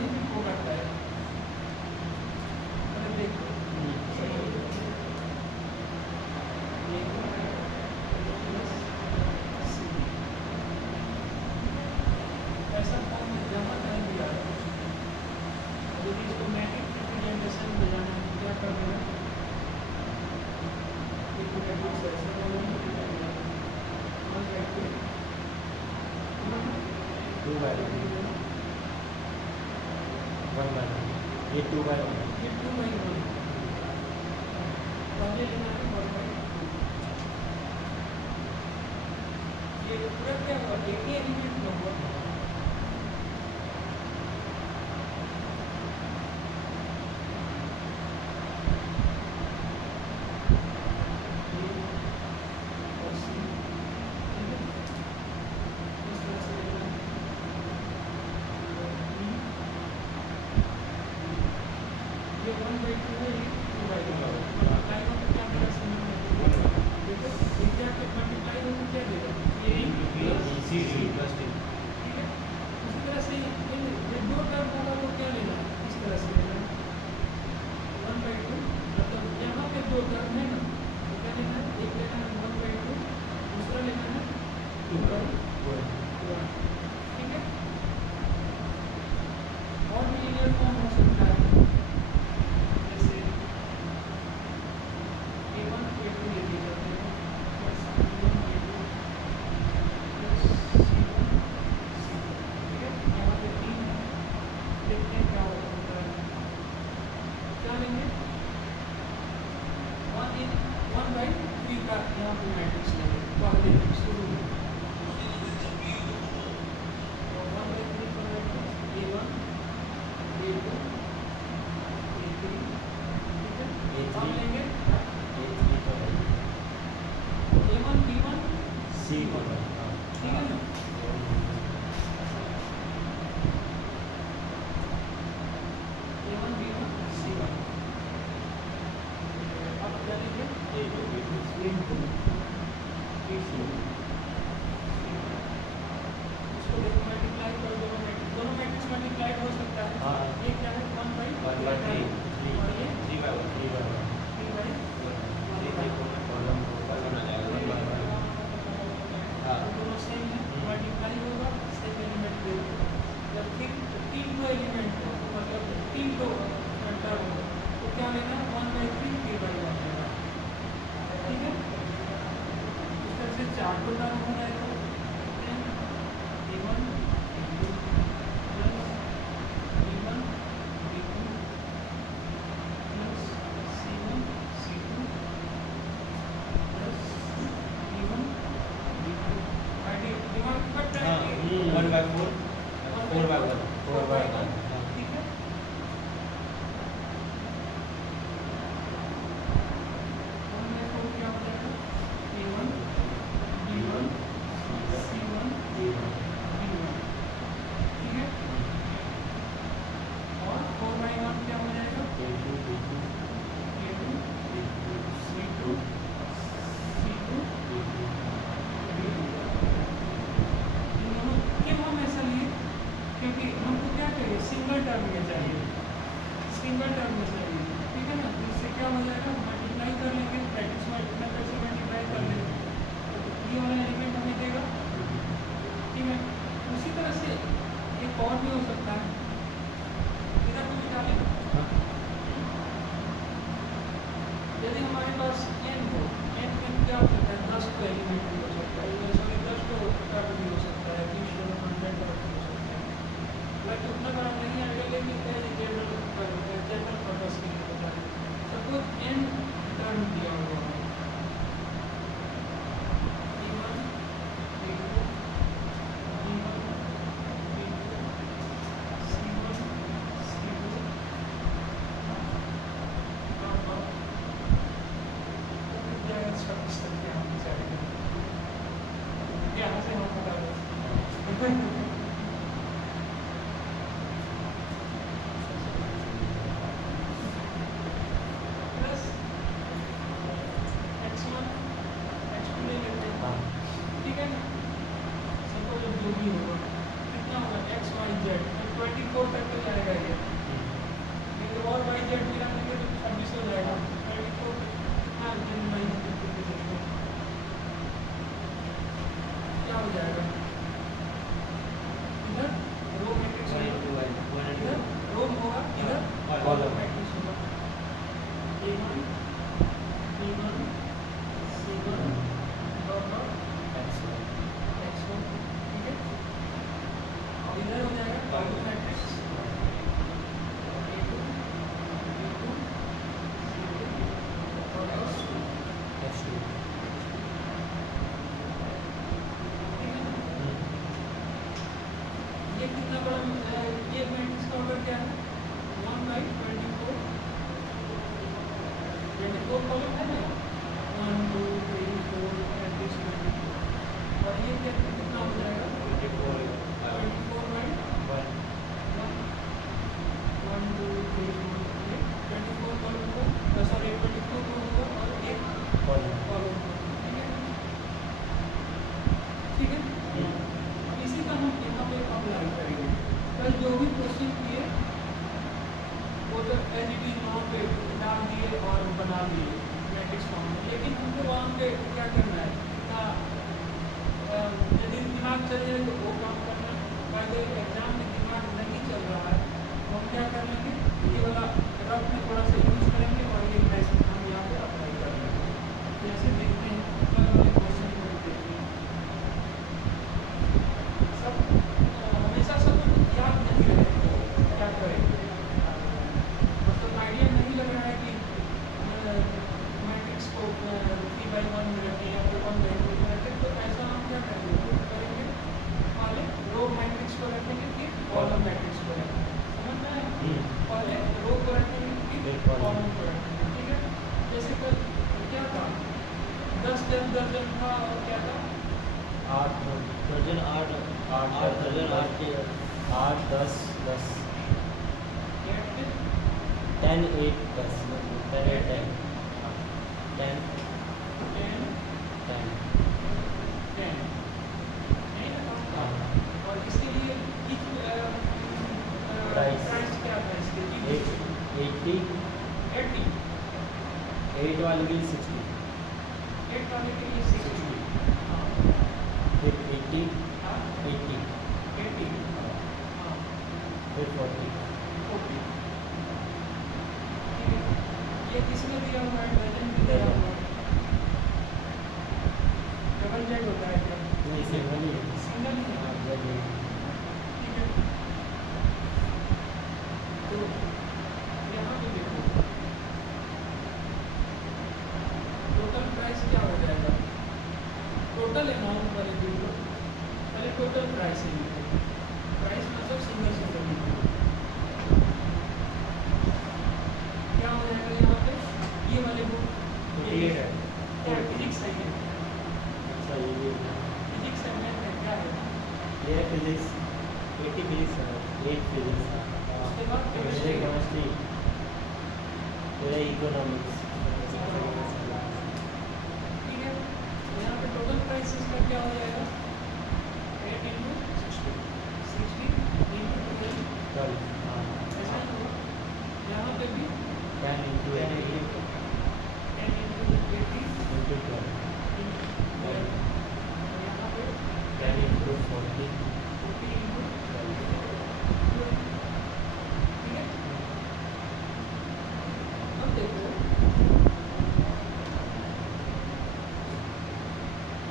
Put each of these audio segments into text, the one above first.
ही बिल्कुल करता है। अरे देखो ऐसा फॉर्म में जमा नहीं दिया है। यदि इसको मैट्रिक्स रिप्रेजेंटेशन में जाना है क्या करना है? टू बाय वन बाय ये टू बाय वन ये 2/1 पहले लेना है 1/2 ये पूरा क्या हुआ एक ही एलिमेंट में हुआ ये 1/2 है ये 2/1 मल्टीप्लाई हो तो क्या मेरा समीकरण देखो ये क्या मल्टीप्लाई हो तो क्या देगा ये सी सी प्लस टी ठीक है उसी तरह से ये दो टर्म होगा वो क्या लेना है इस तरह से लेना है 1/2 मतलब यहाँ पे दो टर्म है ना तो क्या लेना है एक लेना है 1/2 दूसरा लेना है 2/1 ठीक है और भी लीनियर फॉर्म हो सकता है जैसे a1 a2 ये दिए जाते हैं plus b1 a2 plus c1 c2 ठीक है यहाँ पे 3 है देखते हैं क्या होता है क्या लेंगे 1/3 का यहाँ पे मैट्रिक्स लेंगे पहले शुरू में तो 1/3 का मैट्रिक्स a1 a2 a3 ठीक है हम लेंगे a1 b1 सी ठीक है ना a1 b1 c1 अब क्या लेंगे a2 b2 इसको देखो मल्टीप्लाई करो दोनों मैट्रिक्स मल्टीप्लाई हो सकता है हाँ। ये क्या है 1/3 वन बाय थ्री और ये थ्री बाय वन 3/1 कॉलम ऊपर बना जाएगा वन बाय वन हाँ। दोनों सेम है मल्टीप्लाई होगा सेम एलिमेंट दे जब तीन को एलिमेंट हो तो मतलब तीन को टर्म हो तो क्या लेना 1/3 3/1 लेना ठीक है इस तरह से चार को टर्म होना है तो a1 a2 plus b1 b2 plus c1 c2 plus b1 b2 ID दिमाग कट रहा है one by four four by one ठीक है हमने को क्या हो जाएगा a1 b1 c1 d1 ठीक है और 4/1 क्या हो जाएगा a2 c2 c2 इन दोनों क्यों हम ऐसा लिए क्योंकि हमको क्या चाहिए सिंगल टर्म में चाहिए सिंगल टर्म में चाहिए ठीक है ना तो इससे क्या हो जाएगा मल्टीप्लाई कर लेंगे प्रैक्टिस में इतना कैसे मल्टीप्लाई कर लेंगे तो ये वाला एलिमेंट हमें देगा ठीक है उसी तरह से एक और भी हो सकता है इधर को निकालें यदि हमारे पास n हो n में क्या हो सकता है 10 को एलिमेंट भी हो सकता है सॉरी 10 को टर्म भी हो सकता है 20 को 100 टर्म भी हो सकता है लाइक उतना बड़ा नहीं आएगा लेकिन जनरल पर्पस के लिए होता है सपोज n टर्म दिया हुआ है a1 a2 b1 b2 c1 c2 यहाँ से हम पता प्लस x1 x2 ले लेते हैं ठीक है ना सपोज जो भी होगा कितना होगा x y z 24 तक तो जाएगा कितना हो जाएगा? 24 24 बाई 1 1 2 3 4 24 कॉलम को, सॉरी 24 को होगा और एक कॉलम। कॉलम को, ठीक है? ठीक है, अब इसी का हम यहाँ पे अप्लाई करेंगे। कल जो भी क्वेश्चन किए वो तो एज इट इज वहाँ पे डाल दिए और बना दिए मैट्रिक्स फॉर्म में, लेकिन हमको वहाँ पे क्या करना है ना, यदि दिमाग चल जाए तो वो काम करना, पहले एग्जाम में दिमाग नहीं चल रहा है तो हम क्या कर लेंगे, ये वाला रफ में थोड़ा सा यूज करेंगे और ये मैसेज हम यहाँ पे अप्लाई कर लेंगे। जैसे देखते हैं कल वाले क्वेश्चन को देखते हैं, सब हमेशा सब याद नहीं रहेगा, क्या करेंगे, मतलब आइडिया नहीं लग रहा है कि मैट्रिक्स को 3/1 में रखें या फिर 1/2 में रखें, तो ऐसा हम क्या करेंगे, पहले रो मैट्रिक्स को रखेंगे फिर कॉलम मैट्रिक्स को रखेंगे, समझ में आया? पहले रो को रखेंगे फिर कॉलम को रखेंगे, ठीक है? जैसे कल क्या था, 10 दर्जन था और क्या था, 8 दर्जन 8 दर्जन 8 के 8 10 10 8 के 10 8 10 10 8 10 10 10 10 10 नहीं था, और इसके लिए प्राइस क्या था इसके लिए, 80 80 8 वाले के लिए 60 8 वाले के लिए 60, हाँ फिर 80 हाँ 80 80 हाँ फिर 40 ओके, ठीक है, ये किसमें दिया हुआ है, डजन में दिया हुआ है, डबल जेड होता है क्या, नहीं सिंगल ही है। सिंगल ही है, ठीक है? तो यहाँ पे देखो टोटल प्राइस क्या हो जाएगा, टोटल अमाउंट वाले बिल, पहले टोटल प्राइस है लिखो, प्राइस मतलब सिंगल लिखो, क्या हो जाएगा यहाँ पे, ये वाले बुक 48 है। क्या फिजिक्स है, ये अच्छा ये फिजिक्स है, मैथ है, क्या है, ये फिजिक्स 80 फिजिक्स है 8 फिजिक्स है उसके बाद केमिस्ट्री केमिस्ट्री फिर इकोनॉमिक्स ठीक है? तो यहाँ पे टोटल प्राइस इसका क्या हो जाएगा, 8 इंटू 60 इंटू 12, 12 हाँ ऐसा ही होगा, यहाँ पे भी 10 into 80 10 इंटू 80 into 12 और यहाँ पे 10 into 40 50 इंटू 12 ठीक है? अब देखो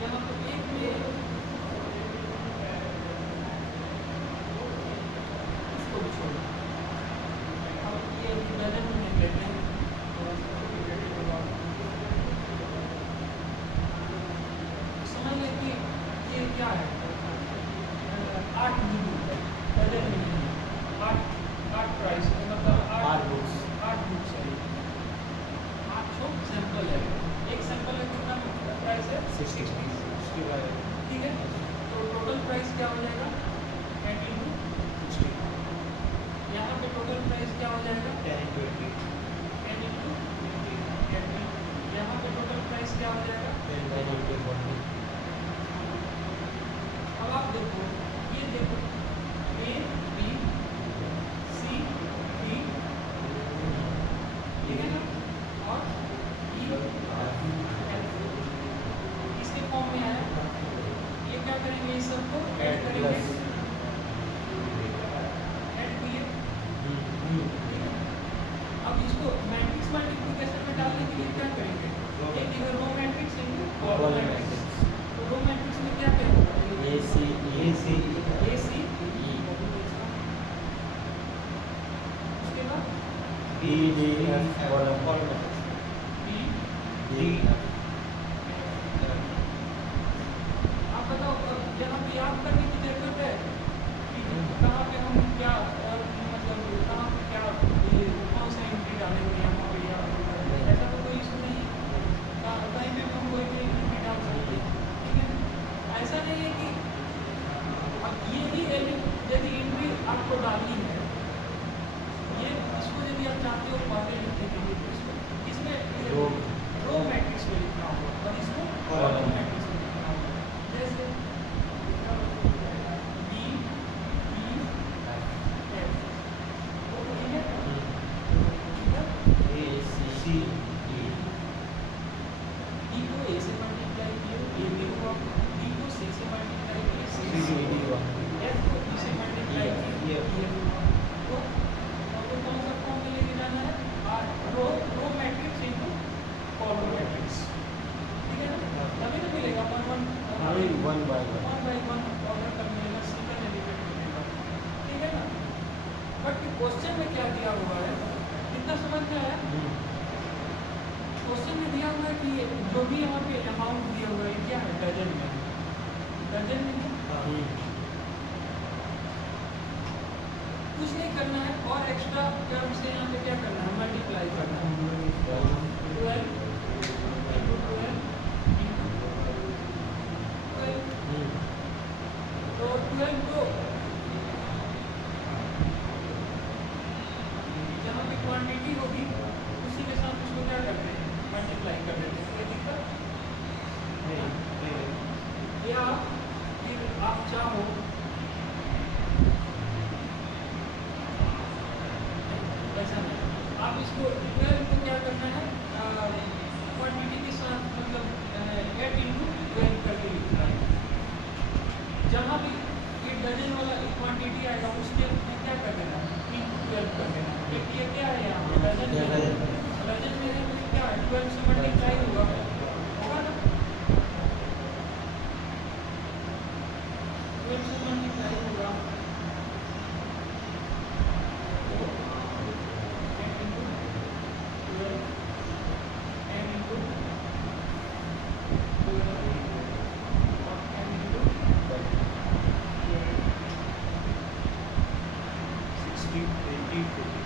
यहाँ पे एक में इसको भी छोड़ो, अब ये डजन में नहीं लेते हैं, थोड़ा सा complicated होगा। समझ लें कि ये क्या है, 8 बिंदु है, डजन में नहीं, 8 प्राइस है, मतलब 8 बुक्स 8 बुक्स है, 8 छो सैंपल है, एक सैंपल है कितना प्राइस है, 60, ठीक है? तो टोटल प्राइस क्या हो जाएगा, 10 इंटू 60, यहाँ पे टोटल प्राइस क्या हो जाएगा, 10 into 80 10 इंटू 80, यहाँ पे टोटल प्राइस क्या हो जाएगा, 10 into 40 अब आप देखो, ये देखो A B C D, ठीक है ना, और E F इसके फॉर्म में आया, ये क्या करेंगे, इस सबको ऐड करेंगे, ऐड किए, ठीक है? अब इसको मैट्रिक्स मल्टीप्लिकेशन में डालने के लिए क्या करेंगे, एक इधर रो मैट्रिक्स है कॉलम मैट्रिक्स, तो रो मैट्रिक्स में क्या क्या होगा, A C A C E उसके बाद B D F column B D आप बताओ, अब यहाँ पे याद करने की जरूरत है कि कहाँ पे हम क्या मतलब कहाँ पे क्या ये कौन सा एंट्री डालेंगे यहाँ पे, या ऐसा तो कोई इशू नहीं है, कहीं पे भी हम कोई भी एंट्री डाल सकते हैं, ठीक है? ऐसा नहीं है कि one by one. One by one order कर मिलेगा, सिंगल एलिमेंट मिलेगा, ठीक है ना। बट क्वेश्चन में क्या दिया हुआ है, कितना समझ में आया? क्वेश्चन में दिया हुआ है कि जो भी यहाँ पे अमाउंट दिया हुआ है क्या है, डजन में, डजन में है। कुछ नहीं करना है, और एक्स्ट्रा टर्म से यहाँ पे क्या करना है, मल्टीप्लाई करना है। 12 इंटू 12 इंटू 12, तो 12 को जहाँ पे क्वांटिटी होगी उसी के साथ उसको क्या करते हैं, मल्टीप्लाई कर देते हैं, कोई दिक्कत नहीं। या फिर आप चाहो ऐसा नहीं, आप इसको 12 को क्या करना है, क्वांटिटी के साथ मतलब 8 इंटू 12 करके लिखना है। जहाँ भी ये डजन वाला एक क्वांटिटी आएगा उसके क्या कर देना, इंटू 12 कर देना। ये क्या है यहाँ पे, डजन में है, डजन में है तो क्या है, 12 से मल्टीप्लाई होगा ना, 12 से मल्टीप्लाई होगा तो 10 इंटू 12 10 इंटू 12 और 10 इंटू 60 20 50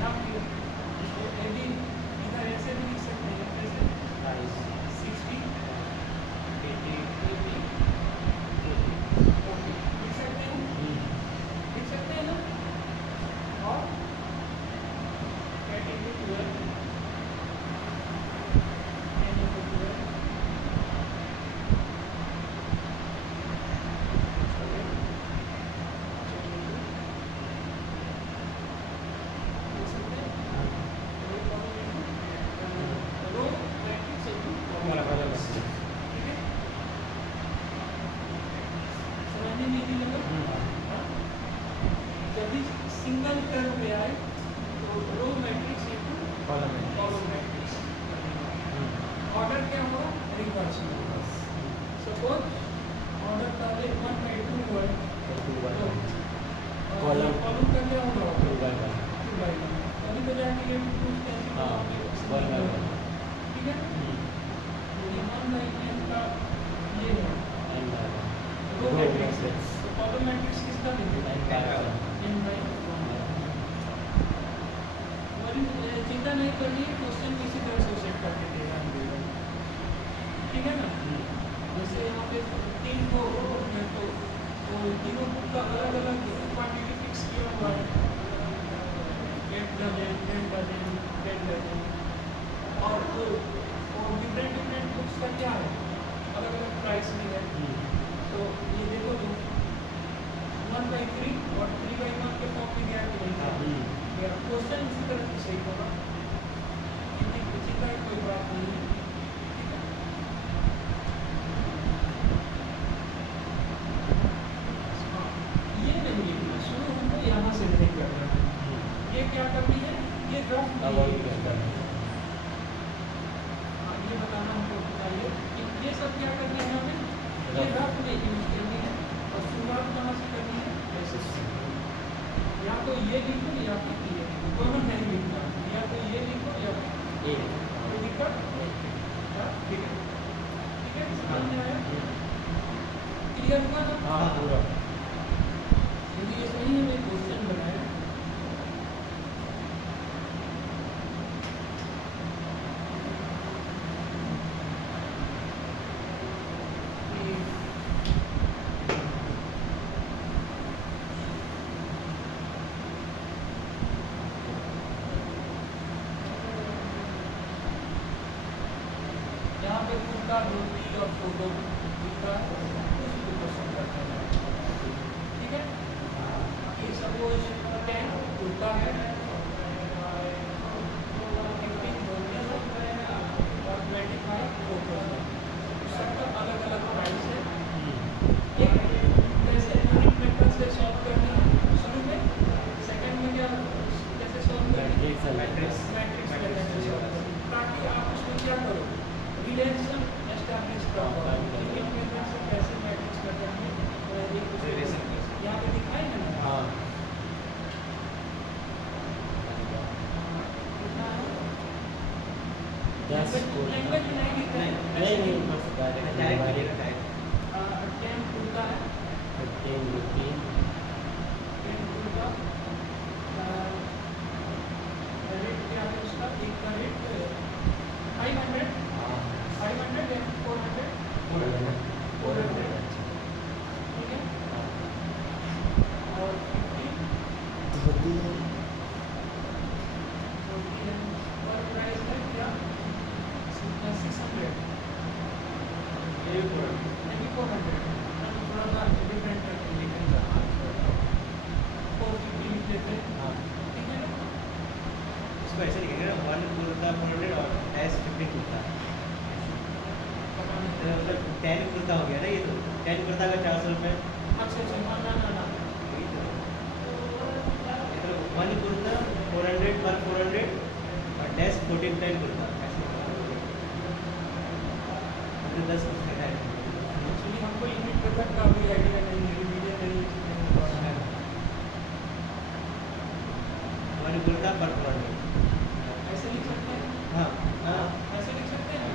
या फिर इसको एडी इधर ऐसे भी लिख सकते हैं, कैसे 60 80 80 40 लिख सकते हैं, लिख सकते हैं ना। और 8 इंटू 12 10 इंटू 12 सिंगल टर्म में आए तो row matrix into column matrix, order क्या होगा, रिवर्स होगा। सपोज ऑर्डर पहले 1/2 हुआ है, कॉलम का क्या होगा, 2/1, अभी तो जाके ये प्रूफ कैसे करोगे, ठीक है। ये 1/n का ये है रो मैट्रिक्स है, तो कॉलम मैट्रिक्स किसका देंगे, n बाई 1। चिंता नहीं करनी है, क्वेश्चन किसी तरह से सेट करके देगा, ठीक है ना। जैसे यहाँ पे 3 को रो है तो तीनों बुक का अलग अलग क्वांटिटी फिक्स किया हुआ है, 8 डजन 10 डजन 10 डजन, और डिफरेंट बुक्स का क्या है, अलग अलग प्राइस भी है। तो ये देखो तुम 1/3 और 3/1 के फॉर्म में गया कि नहीं, क्वेश्चन इसी तरह से सही होगा, चिंता की कोई बात नहीं है, ठीक है। हाँ, ये नहीं लिखना, शुरू हमको यहाँ से नहीं करना है, ये क्या करनी है, ये रफ हाँ, ये बताना हमको बताइए कि ये सब क्या करना है हमें, ये रफ में यूज करनी है, और शुरुआत कहाँ से करनी है, ऐसे या तो ये लिखो या फिर ये, दोनों नहीं लिखना, या तो ये लिखो या ये, कोई दिक्कत नहीं, ठीक है, ठीक है, समझ में आया, क्लियर हुआ ना। हाँ पूरा, क्योंकि ये सही है, मैं क्वेश्चन बनाया यहाँ पे कुर्ता धोती और फोटो का कुछ भी क्वेश्चन करते हैं, ठीक है। कि सपोज 10 कुर्ता है, 15 धोती है और 25 फोटो है, सबका अलग अलग प्राइस है। एक जैसे यूनिट मेथड से सॉल्व करना है शुरू में, सेकंड में क्या कैसे सॉल्व करना है, मैट्रिक्स मैट्रिक्स ताकि आप उसमें क्या करो, रिलेशन एस्टैब्लिश करो कि अपने अंदर से कैसे मैट्रिक्स कर जाएंगे एक दूसरे को यहाँ पे दिखाई है ना। हाँ कितना है? 10 लैंग्वेज में नहीं लिखा है, नहीं बस डायरेक्ट 10 खुलता है, 15 रुपये 10 खुलता रेट क्या है उसका, एक का रेट 500 500 या 400 400 ठीक है। और 50 और प्राइस है क्या 600 नहीं 400 थोड़ा सा डिफरेंट करके लिखेंगे 450 लिख देते हैं ठीक है ना। इसको ऐसे लिखेंगे ना 1 कुर्ता 400 और एस 50 कुर्ता पता नहीं तो मतलब 10 कुर्ता हो गया ना, ये तो 10 कुर्ता का 400 रुपये। अच्छा ना वही तो ये तो 1 कुर्ता 400 पर 400 और डैश 14 10 कुर्ता तो 10 कुर्ता है। एक्चुअली हमको यूनिट मेथड का भी आइडिया नहीं है, मीडिया नहीं है। 1 कुर्ता पर 400 ऐसे लिख सकते हैं, हाँ हाँ ऐसे लिख सकते हैं।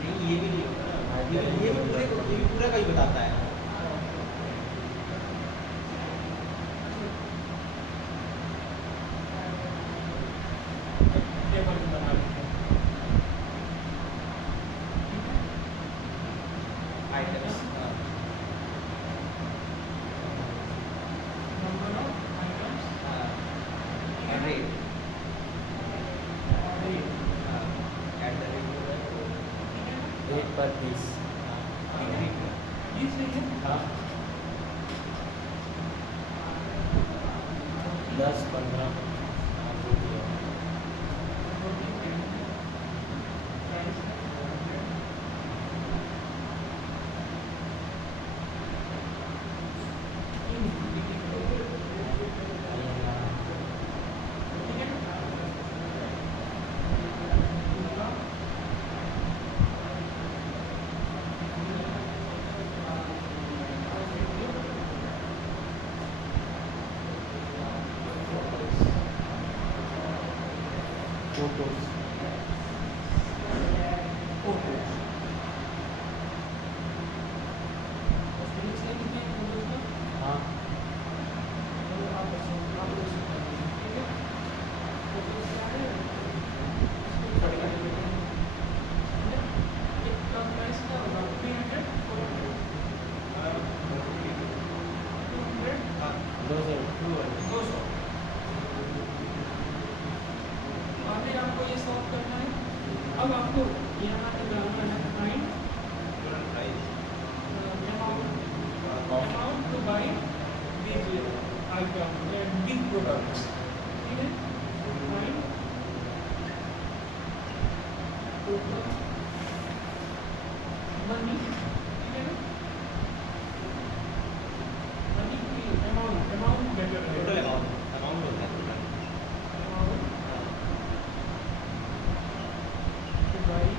नहीं ये भी नहीं होगा ना, ये भी पूरा का ही बताता है। टेबल में बना लेते हैं ठीक है। आइटम्स नंबर ऑफ आइटम्स और रेट और रेट एट द रेट ठीक है ना। एक पर पीस ये सही है। हाँ 10 15 फोटोज हाँ दो सौ आगे आपको ये सॉल्व करना है। अब आपको यहाँ पे डालना है find amount to buy these items and these products ठीक है। फाइंड टोटल मनी ठीक है ना, मनी की अमाउंट बेटर है टोटल अमाउंट होता है total amount two by.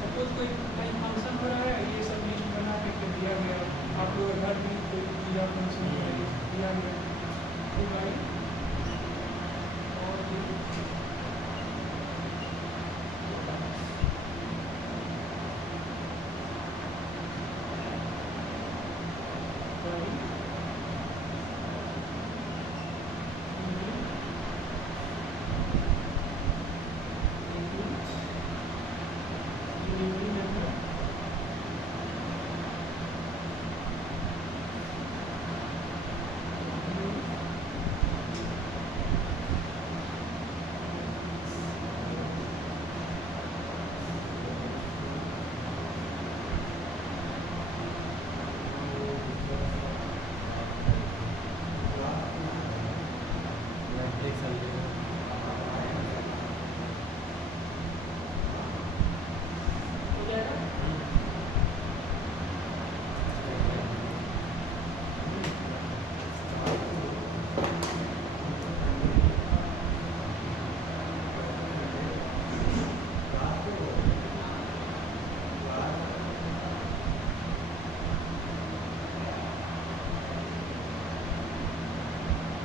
Suppose कोई कहीं फंक्शन हो रहा है, ये सब लिस्ट बना के दिया गया, आप लोग घर में कोई पूजा फंक्शन दिया गया तो भाई और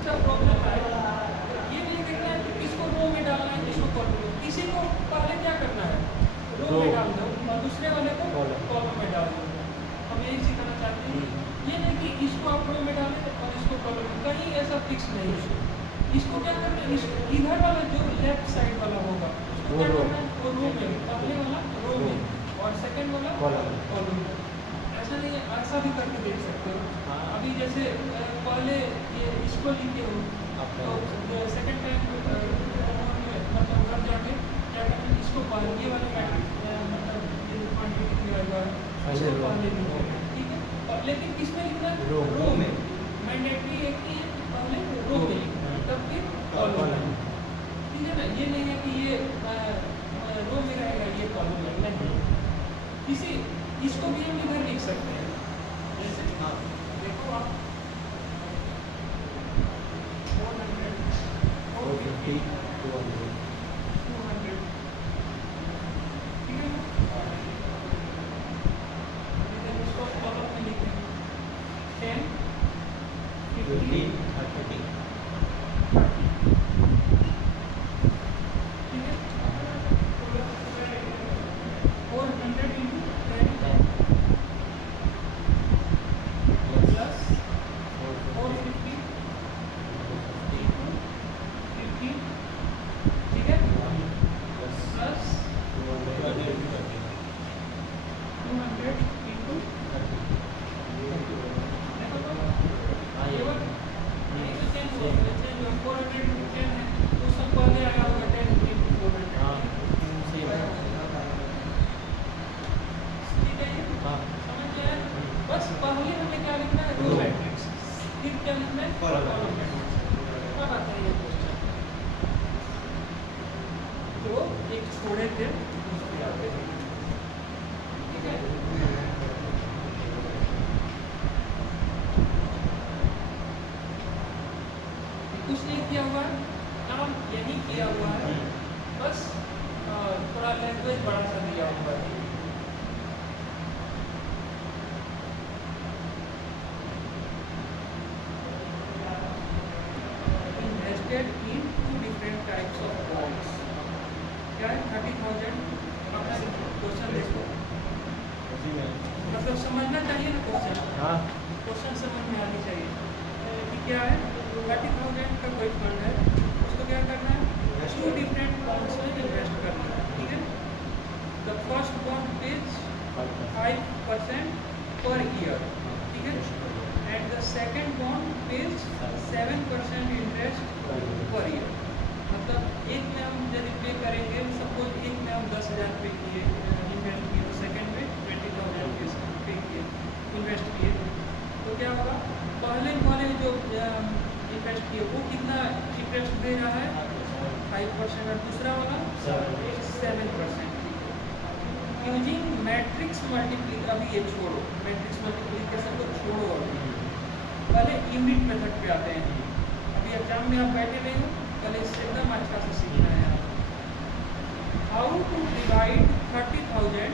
सा प्रॉब्लम है, ये नहीं देखना है कि किसको रो में डालना है, किसको कॉलम में। किसी को पहले क्या करना है, रो में डाल दो और दूसरे वाले को कॉलम में डाल दो। हम यही सिखाना चाहते हैं। ये नहीं कि इसको आप रो में डालें और इसको कॉलम में, कहीं ऐसा फिक्स नहीं है। इसको क्या करना है, इधर वाला जो लेफ्ट साइड वाला होगा उसको क्या करना है, वो रो में, पहले वाला रो में और सेकंड वाला कॉलम में। ऐसा नहीं है, ऐसा भी करके देख सकते हो। हाँ। अभी जैसे पहले ये इसको लिखे हो तो सेकंड टाइम मतलब घर जाके क्या करना है, इसको पहले ये वाला मैट्रिक्स मतलब ये क्वांटिटी दिया हुआ है इसको पहले लिखो, ठीक है। और लेकिन किसमें लिखना है, रो में। मैंडेटरी एक ही है, पहले रो में लिखना है तब फिर कॉलम में, ठीक है ना। ये नहीं है कि ये रो में रहेगा ये कॉलम में, नहीं। किसी इसको भी हम इधर लिख सकते हैं, जैसे देखो आप 400 450 200, ठीक है ना। इधर इसको कॉलम में लिखें 10 15 30 ठीक है। 400 into 10 plus 450 into 15, ठीक है, plus 200 into देखो तो ये बात नहीं तो चेंज हुआ, 400 into 10 है तो सब पहले आया होगा 10 into 400, ठीक है। ये समझ गया है? बस पहले हमें क्या लिखना है, रो मैट्रिक्स, फिर क्या लिखना है, कॉलम मैट्रिक्स। अब आता है ये क्वेश्चन, तो एक छोड़े थे दूसरे आते हैं, ठीक है। कुछ नहीं किया हुआ है, काम यही किया हुआ है, बस थोड़ा लैंग्वेज बड़ा सा दिया हुआ है। Invested in 2 different types of bonds, क्या है 30,000। अपना क्वेश्चन देखो, मतलब समझना चाहिए ना क्वेश्चन, क्वेश्चन समझ में आनी चाहिए कि क्या है। 30,000 का कोई फंड है, उसको क्या करना है, 2 डिफरेंट बॉन्ड्स में इन्वेस्ट करना है, ठीक है। The first bond page 5% per year, ठीक है, and the second bond page 7% interest per year. मतलब एक में हम यदि पे करेंगे, सपोज एक में हम 10,000 पे किए इन्वेस्ट किए, सेकंड में 20,000 पे किए इन्वेस्ट किए, तो क्या होगा, पहले वाले जो इन्वेस्ट किए वो कितना इंटरेस्ट दे रहा है, 5%, और दूसरा वाला 7%। यूजिंग मैट्रिक्स मल्टीप्लिकेशन, अभी ये छोड़ो, मैट्रिक्स मल्टीप्लिकेशन को छोड़ो, अभी पहले यूनिट मेथड पे आते हैं। अभी एग्जाम में आप बैठे नहीं हो, पहले इससे एकदम अच्छा से सीखना है आप। हाउ टू डिवाइड 30,000,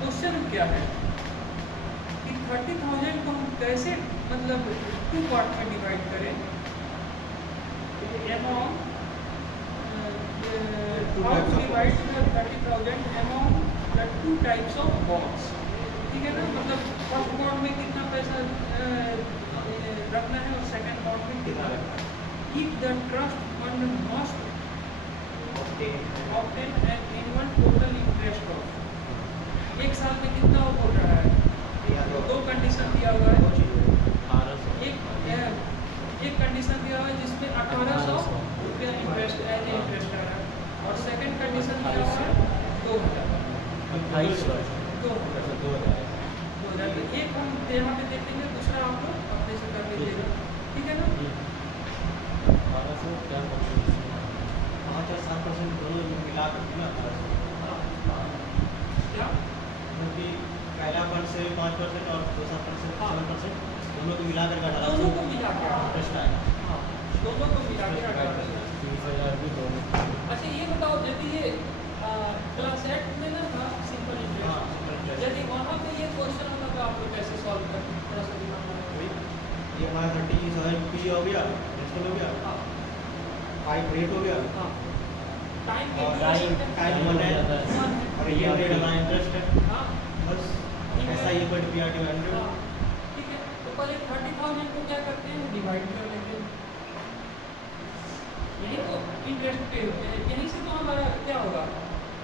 क्वेश्चन क्या है कि 30,000 को हम कैसे मतलब 2 पार्ट में डिवाइड करें। Amount how to divide 30,000 amount the 2 types of bonds, ठीक है ना। मतलब फर्स्ट बॉन्ड में कितना पैसा रखना है और सेकंड बॉन्ड में कितना रखना है। If the trust fund must obtain an annual total interest of, एक साल में कितना वो बोल रहा है, 2 कंडीशन दिया हुआ है। एक कंडीशन दिया हुआ है जिसमें 1800 रुपया इंटरेस्ट एज ए इंटरेस्ट आ रहा है, और सेकंड कंडीशन दिया हुआ है 2,000। 2,000 एक हम यहाँ पे देखेंगे, दूसरा आप लोग अपने से कर लीजिएगा, ठीक है ना। 5 और 7% दोनों मिला करके ना 1800, क्या क्योंकि पहला फंड से 5% और दूसरा फंड से 7%, दोनों को मिला कर दोनों को मिला के इंटरेस्ट आएगा। हाँ, दोनों को मिला के 18,000। अच्छा ये बताओ, यदि ये क्लास 8 में ना था सिंपल इंटरेस्ट, यदि वहाँ पे ये क्वेश्चन होता तो आप लोग कैसे सॉल्व करते, थोड़ा सा दिमाग लगाओ। ये हमारा 30,000 पी हो गया, प्रिंसिपल हो गया, हाँ 5 रेट हो गया, हाँ टाइम के और लिए टाइम 1 है, और ये रेट हमारा इंटरेस्ट है, हाँ बस ऐसा ही बट पी आर टी 100। हाँ, ठीक है। तो पहले 30,000 को क्या करते हैं, डिवाइड कर लेते हैं। यही तो इंटरेस्ट पे होते हैं, यहीं से तो हमारा क्या होगा,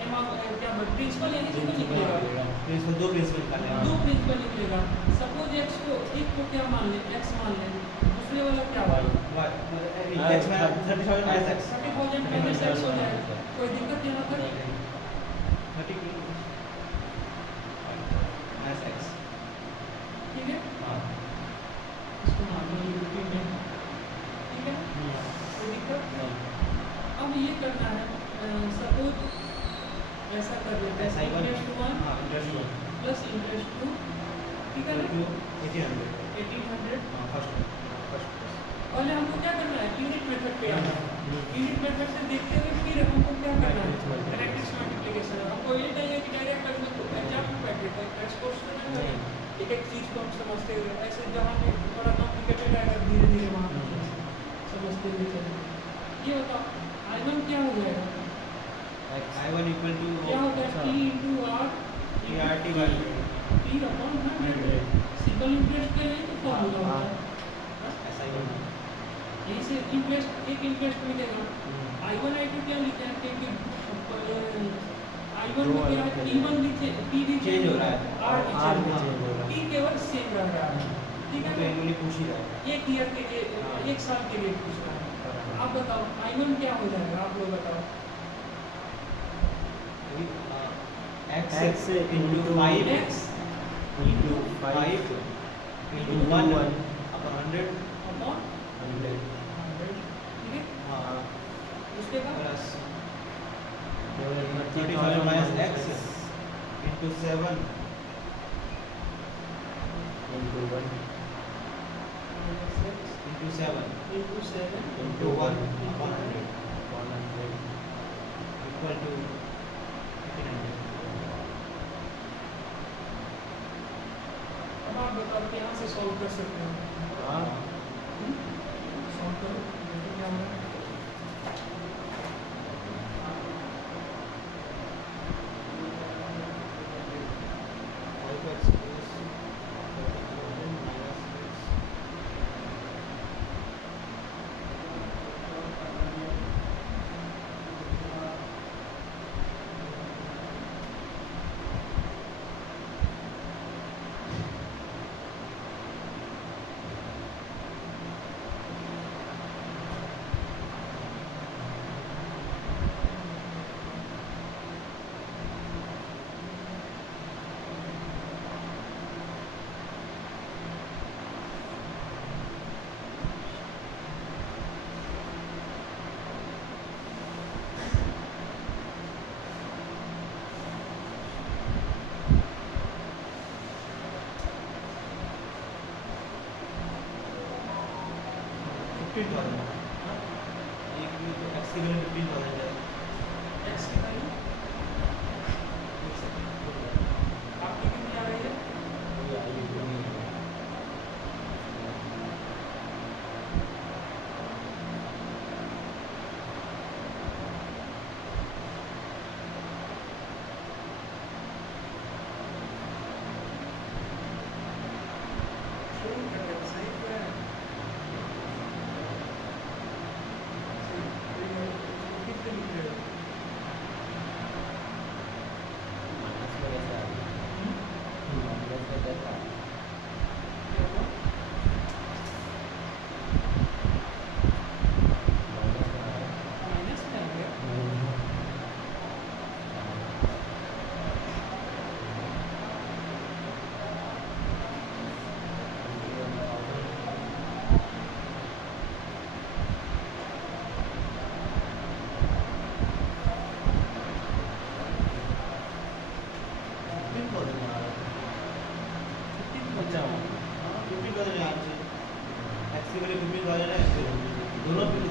अमाउंट क्या प्रिंसिपल यहीं से तो निकलेगा, प्रिंसिपल 2 प्रिंसिपल निकालने हैं। 2 प्रिंसिपल निकलेगा। सपोज एक्स को एक को क्या मान लें, एक्स मान लें, दूसरे वाला क्या होगा, एक्स में 30,000 माइनस एक्स, 30,000 माइनस एक्स हो जाएगा। कोई दिक्कत यहाँ पर, 30 माइनस एक्स। ठीक है, हाँ इसको मान लो यूपी में, ठीक है, कोई दिक्कत। अब ये करना है, सपोज ऐसा कर लेते ऐसा हैं, ही इंटरेस्ट 1 हाँ इंटरेस्ट 1 प्लस इंटरेस्ट 2, ठीक है ना, 1800। 1800। हाँ फर्स्ट पहले हमको क्या करना है, यूनिट मेथड पे आना है। यूनिट मेथड से देखते हुए फिर हमको क्या करना है, मैट्रिक्स मल्टीप्लिकेशन। हमको ये चाहिए कि डायरेक्ट करने को एग्जाम में बैठे थे ट्रांसपोर्ट से नहीं करें, एक एक चीज़ को हम समझते हुए, ऐसे जहाँ पे थोड़ा कॉम्प्लिकेटेड आएगा धीरे धीरे वहाँ पे समझते हुए चलेंगे। ये बताओ I1 क्या हो जाएगा, I1 इक्वल टू क्या होता है, P into R P R T 100। P upon 100। Simple interest के लिए तो फॉर्मूला होता है, ऐसा ही होना। यहीं से इंटरेस्ट, एक इंटरेस्ट मिलेगा। I1 I2 क्या लिखे हैं, क्योंकि I1 में क्या है, E1 भी P भी चेंज हो रहा है, R भी R चेंज भी हो रहा change हो है, रहा है। P केवल सेम रह रहा है, ठीक है तो ना। एनुअली पूछ ही रहा है। एक ईयर के लिए, एक साल के लिए पूछ रहा है। आप बताओ I1 क्या हो जाएगा, आप लोग बताओ। X into 5 X into 5 5 into 1 upon 100 upon 100 100, ठीक है। हाँ उसके बाद plus 30,000 30,000 minus x into 7 into 1 into 7 into 7 into 1 upon 100 100 equal to 1800। अब आप बताओ कि यहाँ से सॉल्व कर सकते हो, हाँ सॉल्व करो, देखो क्या हो रहा है। X कितना है? आपकी कितनी आ रही है? शुरू कर दे, सही तो है। कितने लिख रहे हो? क्या हुआ? माइनस में आ गया।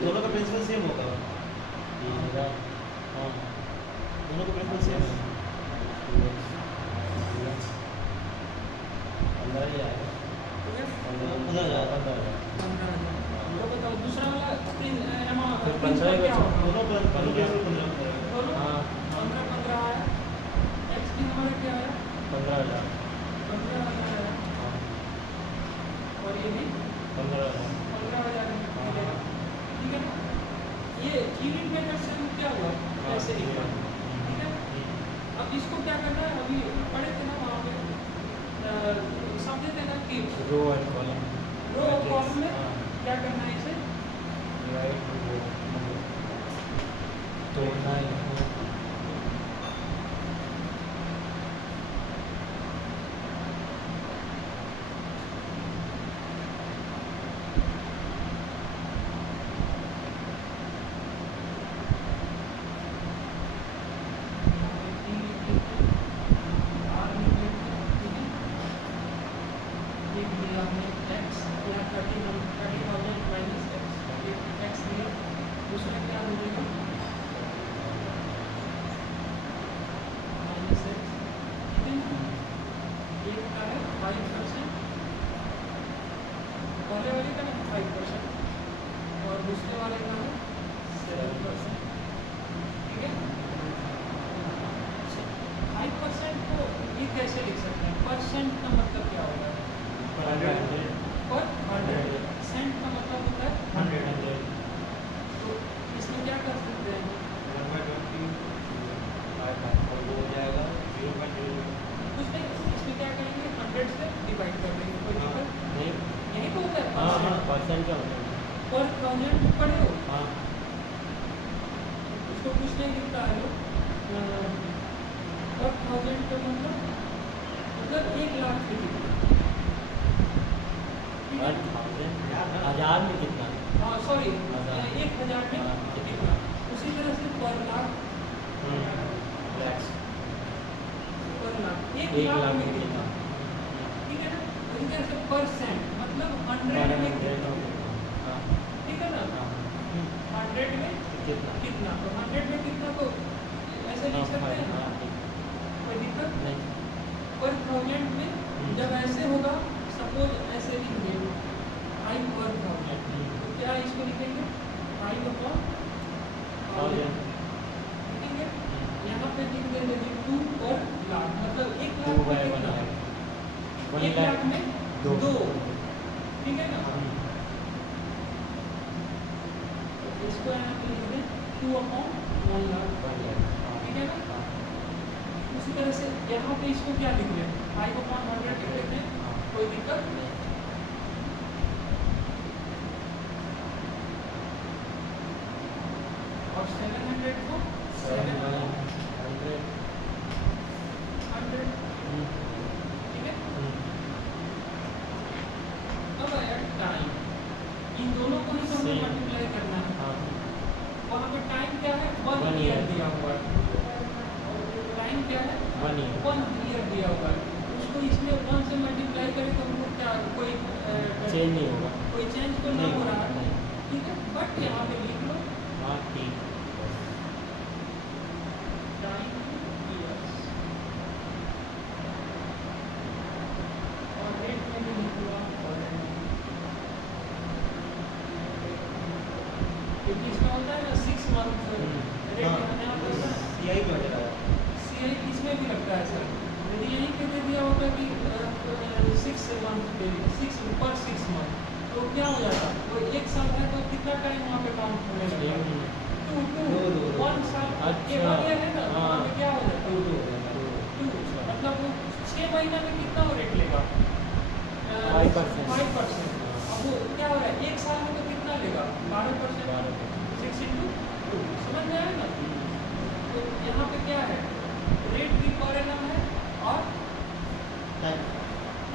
दोनों का प्रिंसिपल सेम होगा, दोनों का प्रिंसिपल सेम है। अंदर ही आएगा। तो हो गया 15,000 15,000। तो बताओ दूसरा वाला अमाउंट फिर 15 क्या होगा? दोनों पर 15 दोनों हाँ 15 आया। एक्स की हमारा क्या आया? 15,000 15,000 आया। हाँ और ये भी 15,000 15,000 मिलेगा। ठीक है ना? ये यूनिट मेथड से क्या हुआ? ऐसे लिखा। ठीक है? अब इसको क्या करना है? अभी पढ़े थे ना वहाँ पे समझे थे ना कि रो एंड कॉलम रो और कॉलम में क्या करना है इसे? राइट वो तोड़ना है पहले वाले का 5% और दूसरे वाले का 7%। ठीक है? 5% को ये कैसे लिख सकते हैं? परसेंट का मतलब क्या होगा? पर 100। सेंट का मतलब होता है 100। तो इसमें क्या कर सकते हैं? और वो हो जाएगा 0.0 कुछ नहीं, इसमें क्या करेंगे? 100 से डिवाइड कर देंगे। कोई दिक्कत नहीं यही तो होता है। हाँ हाँ परसेंट क्या होता है पर थाउजेंड पढ़े हो? हाँ उसको कुछ नहीं लिखता है लोग। पर थाउजेंड का मतलब 1,00,000 के कितना? ठीक है? 1,000 हजार में कितना हाँ सॉरी, 1,000 1,000 में कितना? उसी तरह से पर लाख, लैक्स पर लाख 1 1,00,000 लाख में में कितना? कितना ठीक है ना? उसी तरह से परसेंट मतलब 100 में कितना? हाँ ठीक है ना? हाँ 100 में कितना कितना? तो 100 में कितना को ऐसे लिख सकते हैं ना? हाँ ठीक कोई दिक्कत? नहीं पर थाउजेंड में जब ऐसे होगा, सपोज ऐसे लिखेंगे आई पर थाउजेंड, तो क्या इसको लिखेंगे? आई अपॉन थाउजेंड लिखेंगे। यहाँ पे लिख देंगे कि 2 पर लाख मतलब 1,00,000 में कितना है? 1,00,000 में 2। ठीक है ना? तो इसको यहाँ पे लिख दें 2 अपॉन 1,00,000। ठीक है ना? उसी तरह से यहाँ पे इसको क्या लिख लें? 5 अपॉन 100 लिख लेते हैं। कोई दिक्कत नहीं। और 700 को 7 अपॉन 100। ठीक है? अब आया टाइम। इन दोनों को ही तो हमें Same. मल्टीप्लाई करना है। हाँ वहाँ पे टाइम क्या है? 1 1 ईयर year. दिया हुआ है। टाइम क्या है? 1 year 1 ईयर दिया हुआ है। उसको इसमें 1 से मल्टीप्लाई करें तो हमको क्या कोई चेंज नहीं होगा कोई चेंज तो नहीं हो रहा है। नहीं ठीक है? बट यहाँ पे लिख लो हाँ ठीक टाइम ईयर्स और रेट में भी लिख लो क्योंकि इसमें होता है ना 6 मंथ रेट यहाँ पे होता है। CI पे हो जाएगा CI इसमें भी लगता है सर। यदि यहीं पे दे दिया होता कि 6 मंथ के लिए 6 पर 6 मंथ तो क्या हो जाता? वो 1 साल है तो कितना टाइम वहाँ पे काउंट होने लगता? 2 1 साल ये अच्छा। 1 ईयर है ना, हाँ। वहाँ पे क्या हो जाता? 2 मतलब वो 6 महीना में कितना वो रेट लेगा? 5%. 5%। अब वो क्या हो रहा है? 1 साल में तो कितना लेगा? 12%। 6 into 2 समझ में आया ना? तो यहाँ पे क्या है? रेट भी पर एनम है और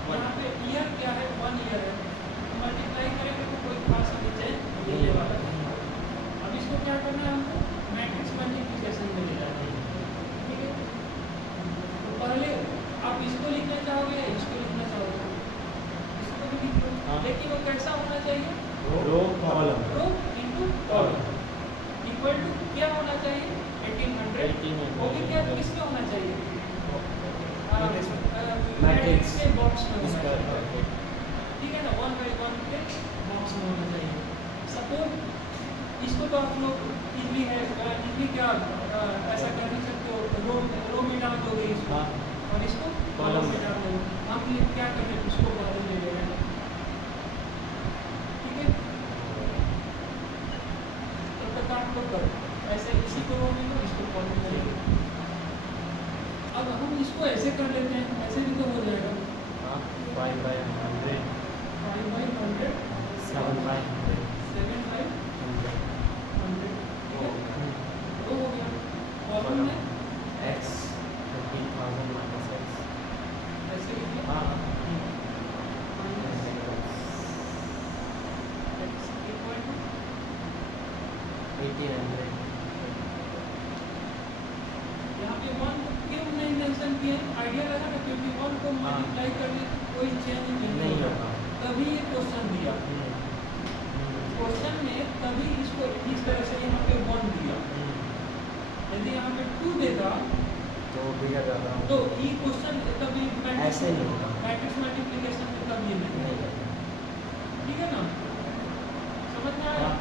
यहाँ पे ईयर क्या है? 1 ईयर है। मल्टीप्लाई करेंगे तो कोई खास अभी चेंज नहीं वाला है। अब इसको क्या करना है हमको? मैट्रिक्स मल्टीप्लिकेशन में ले जाना है। ठीक है? तो पहले आप इसको लिखना चाहोगे या इसको लिखना चाहोगे? इसको भी लिख लो। हाँ। लेकिन वो कैसा होना चाहिए? Row column row into column equal to क्या होना चाहिए? 1800। 1800 वो भी क्या किसमें होना चाहिए? मैट्रिक्स मैट्रिक्स के बॉक्स में होना इसका चाहिए। ठीक आपके बॉक्स में होना चाहिए। सपोज इसको तो आप लोग इजली है, इजली क्या ऐसा कर नहीं सकते हो, रो में डाल दोगे इसको हाँ। और इसको कॉलम कॉलम में। में डाल दोगे। हम ये क्या कर रहे हैं, इसको कॉलम ले ले रहे हैं, ठीक है। तब तक आप लोग करो ऐसे, इसी को रो में लो, इसको कॉलम में ले लो। अब हम इसको ऐसे कर लेते हैं, ऐसे भी तो हो जाएगा। हाँ 5/100 5 बाई 100 7/100 7 बाई 100, ठीक है। तो हो गया कॉलम में x 15,000 minus x। ऐसे लिखिए हाँ माइनस x इक्वल टू 1800। यहाँ पे 1 क्यों नहीं मेंशन किए, आइडिया लगा ना, क्योंकि 1 को हाँ। मल्टीप्लाई करने से कोई चेंज नहीं नहीं होगा। होगा। तभी ये क्वेश्चन दिया, क्वेश्चन में तभी इसको इस तरह से यहाँ पे 1 दिया। यदि यहाँ पे 2 देता तो बिगड़ जाता हूँ। तो ये क्वेश्चन तभी ऐसे नहीं होगा। मैट्रिक्स मल्टीप्लिकेशन में तब ये नहीं नहीं होगा। होगा। ठीक है ना, समझ में आया। हाँ।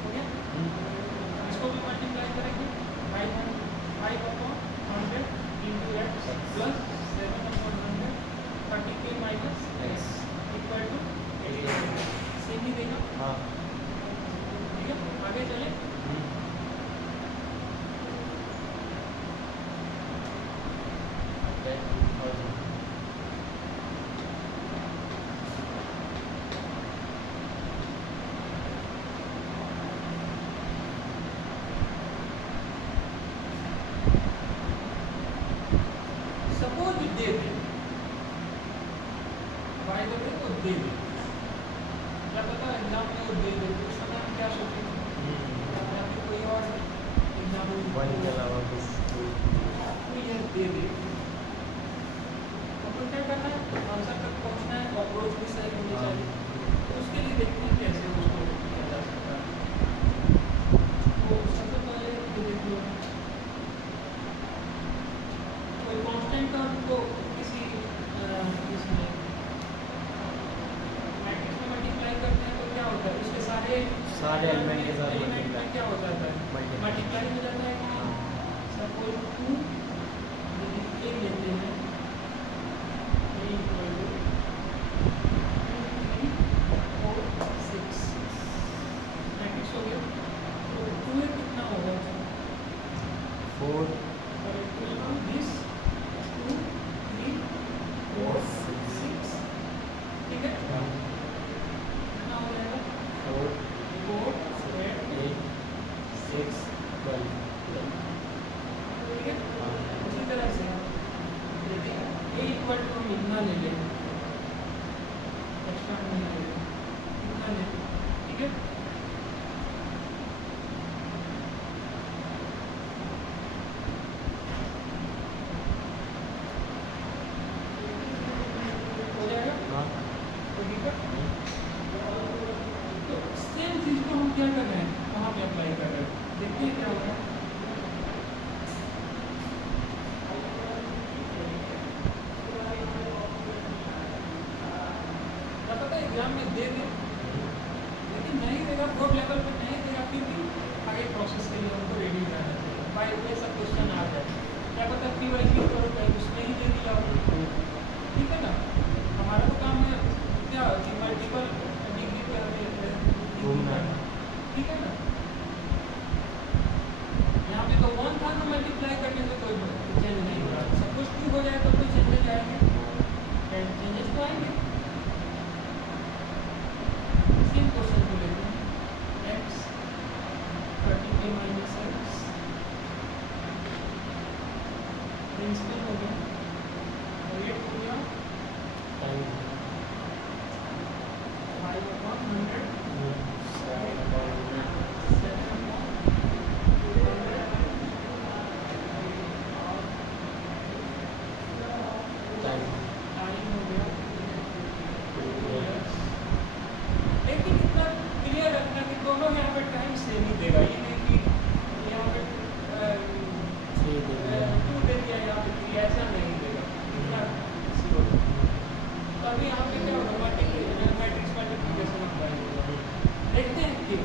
हो गया, इसको भी मल्टीप्लाई करेंगे, 5/100 into x plus 7/100 30k minus x equal to 1800। Same ही देगा, हाँ। ठीक है। आगे चले, suppose they they, by the way वो दे दे, क्या पता एग्जाम में वो दे दे, तो उस समय हम क्या सोचेंगे, या फिर कोई और एग्जाम में वन के अलावा कुछ आपको ये दे दे, तो क्या करना है, आंसर तक पहुंचना है, अप्रोच भी सही होनी चाहिए। तो उसके लिए देखते हैं कैसे उसको किया जा सकता है। तो सबसे पहले ये देख लो, कोई कांस्टेंट टर्म को किसी इसमें मैट्रिक्स में मल्टीप्लाई करते हैं तो क्या होता है, उसके सारे एलिमेंट के साथ एलिमेंट multiply। में क्या हो जाता है, Multiply। मल्टीप्लाई हो जाता है कि नहीं। सपोज 2 यदि a लेते हैं, a इक्वल टू 2 3 4 6 मैट्रिक्स हो गया। तो 2a कितना होगा, 4 और इक्वल टू दिस 2 3 4 6, ठीक है। कितना हो जाएगा, 4 4 8, 8 6 12। ठीक है। उसी तरह से यदि a इक्वल टू हम इतना ले लें, एक्स्ट्रा नहीं ले लें, इतना ले लें, ठीक है। हो जाएगा, हाँ। तो ठीक है। तो सेम चीज़ को हम क्या कर रहे हैं, वहाँ पे अप्लाई कर रहे हैं, देखिए क्या होगा। पता है एग्जाम में दे दे, लेकिन नहीं देगा, बोर्ड लेवल पे नहीं देगा, फिर भी आगे प्रोसेस के लिए हमको रेडी रहना चाहिए। बाई वे सब क्वेश्चन आ जाए, क्या पता PYQ करो कहीं उसमें ही दे दिया हो, ठीक है ना। हमारा तो काम है क्या कि मल्टीपल डिग्री पे हमें घूमना है। ठीक है ना। यहाँ पे तो 1 था ना, मल्टीप्लाई करने से कोई चेंज नहीं हो रहा। सपोज 2 हो जाए तो कोई चेंजेस आएंगे, चेंजेस तो आएंगे। सेम क्वेश्चन को लेते हैं, x 30k minus x principal हो गया, रेट हो गया टाइम 5/100 लेकिन इतना क्लियर रखना कि दोनों यहाँ पे टाइम सेम ही देगा, ये नहीं कि ऐसा नहीं देगा इतना zero। तभी यहाँ पे क्या होगा मैट्रिक्स मल्टीप्लिकेशन अप्लाई होगा। देखते हैं कि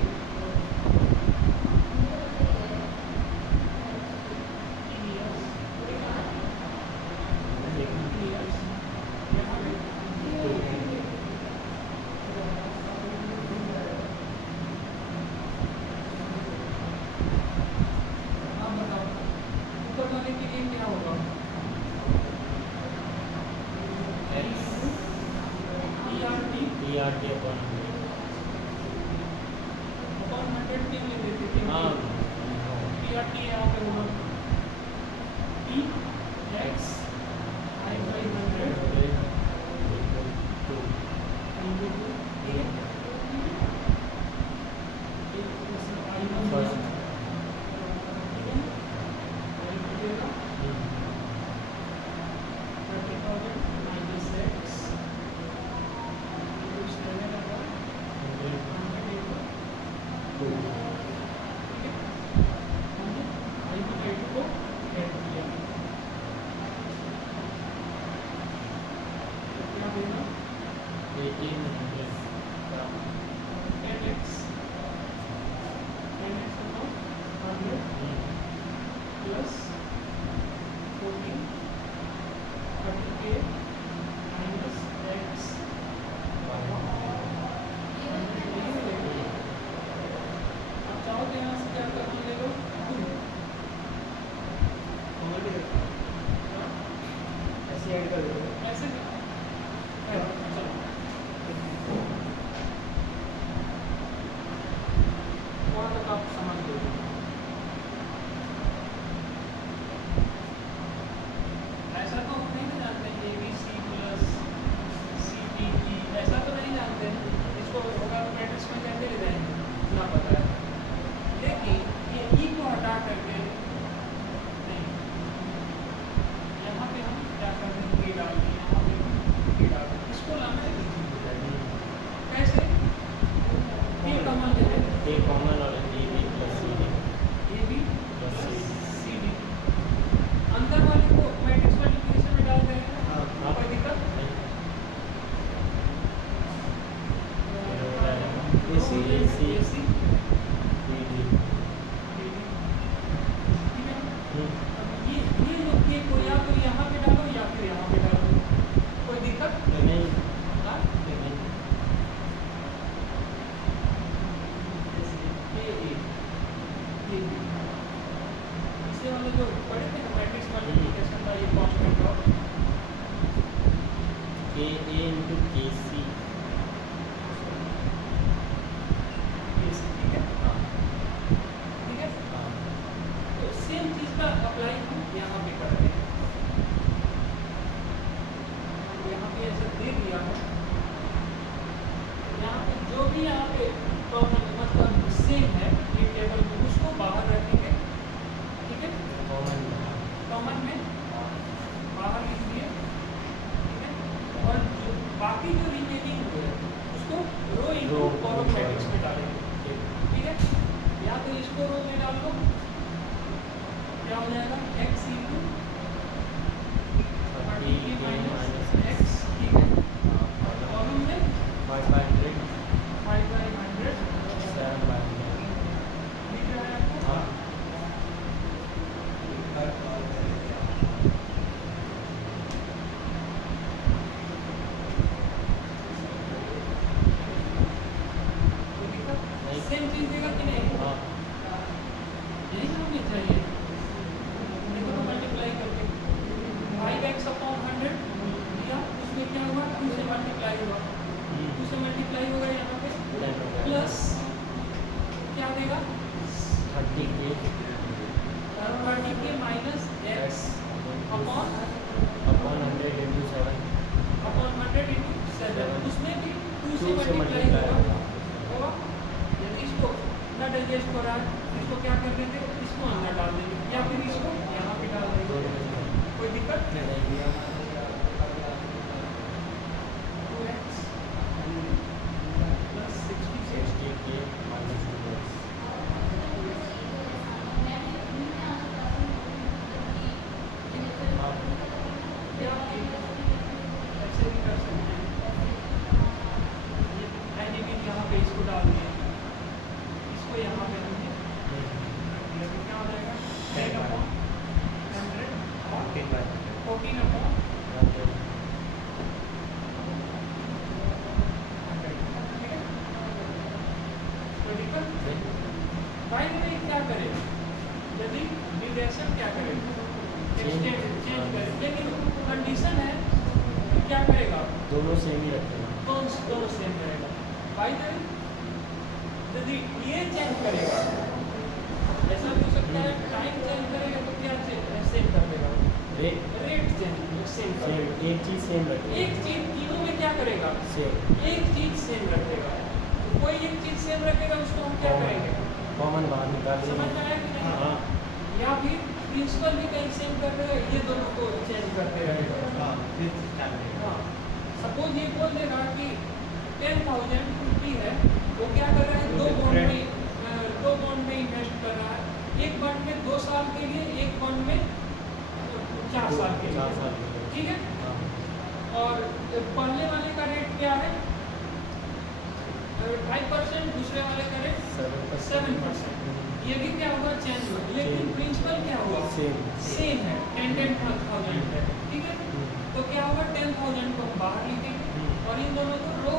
ERT upon 100 हाँ फर्स्ट ऐसे ऐड कर दो। ऐसे चलो थोड़ा तक आप समझ लो। ऐसा तो हम नहीं जानते A B C plus C D E, ऐसा तो नहीं जानते। इसको होगा मैट्रिक्स में कैसे ले जाएंगे इतना पता है, लेकिन ये ई को हटा करके नहीं, यहाँ पे हम क्या कर रहे हैं, ए डाल दिए यहाँ पे, ए डाल दिए, इसको लाना है कैसे, ये कॉमन ले लें, A common और AB plus CD A B plus plus CD C D, अंदर वाले को मैट्रिक्स मल्टीप्लिकेशन में डाल देंगे, हाँ। कोई दिक्कत नहीं AC AC AC CD ठीक है। अब ये लोग के को या तो यहाँ पे डालो या फिर यहाँ पे डालो, कोई दिक्कत नहीं हाँ? नहीं जैसे ये इससे वाले जो पढ़े थे ना मैट्रिक्स मल्टीप्लिकेशन का ये कांस्टेंट और KA into KC AC ठीक है, हाँ ठीक है। हाँ तो सेम चीज का अप्लाई हम यहाँ पे कर रहे हैं, यहाँ पे ऐसे दे दिया है, यहाँ पे जो भी यहाँ पे कॉमन मतलब सेम है ये टेबल में उसको बाहर रखेंगे, ठीक है, कॉमन कॉमन में बाहर लिख दिए, ठीक है, और जो बाकी जो रिमेनिंग है उसको row into Row column into matrix में column। डालेंगे, ठीक है। या तो इसको रो में डाल दो, क्या हो जाएगा x इनटू 30 माइनस x, ठीक है, कॉलम में 500 5/100 7/100 दिख रहा है आपको, हाँ कोई दिक्कत नहीं। सेम चीज देगा कि नहीं, हाँ यही हमें चाहिए, देखो तो मल्टीप्लाई करके 5x/100 दिया, उसमें क्या हुआ 2 से मल्टीप्लाई हुआ, 2 से मल्टीप्लाई होगा यहाँ पे प्लस क्या देगा 30K 30K minus x upon 100 into 7 100 into 7, उसमें भी 2 से 2 से मल्टीप्लाई multiply होगा। यदि इसको न डाइजेस्ट हो रहा है इसको क्या कर देंगे, इसको अंदर डाल देंगे या फिर इसको यहाँ पे डाल देंगे, कोई दिक्कत 2x plus 66 60K minus 2x हाँ 14 upon 100 ठीक है। भाई में क्या करेगा यदि डिविएशन क्या करेगा चेंज करेगा, लेकिन कंडीशन है कि क्या करेगा दोनों सेम ही रखेगा। दोनों सेम करेगा। भाई यदि ये चेंज करेगा ऐसा भी हो सकता है टाइम चेंज करेगा तो क्या सेम कर देगा रेट चेंज सेम कर देगा। एक चीज़ सेम रखेगा। एक चीज तीनों में क्या करेगा सेम एक चीज सेम रखेगा। तो कोई एक चीज सेम रखेगा उसको हम क्या करेंगे कॉमन बाहर निकाल समझ देंगे। में आया कि नहीं हाँ या फिर प्रिंसिपल भी कहीं सेम कर देगा ये दोनों को चेंज करते रहेगा। हाँ सपोज ये बोल देगा कि 10,050 है वो क्या कर रहा है दो बॉन्ड में इन्वेस्ट कर रहा है। एक बॉन्ड में 2 साल के लिए एक बॉन्ड में 4 साल के 4 लिए साल के लिए। ठीक है। हाँ। और पहले वाले का रेट क्या है 5%, दूसरे वाले का रेट 7%। ये भी क्या हुआ चेंज हुआ लेकिन Change. प्रिंसिपल क्या हुआ सेम है 10,000 है ठीक है। तो क्या होगा 10,000 को हम बाहर लिखेंगे और इन दोनों को row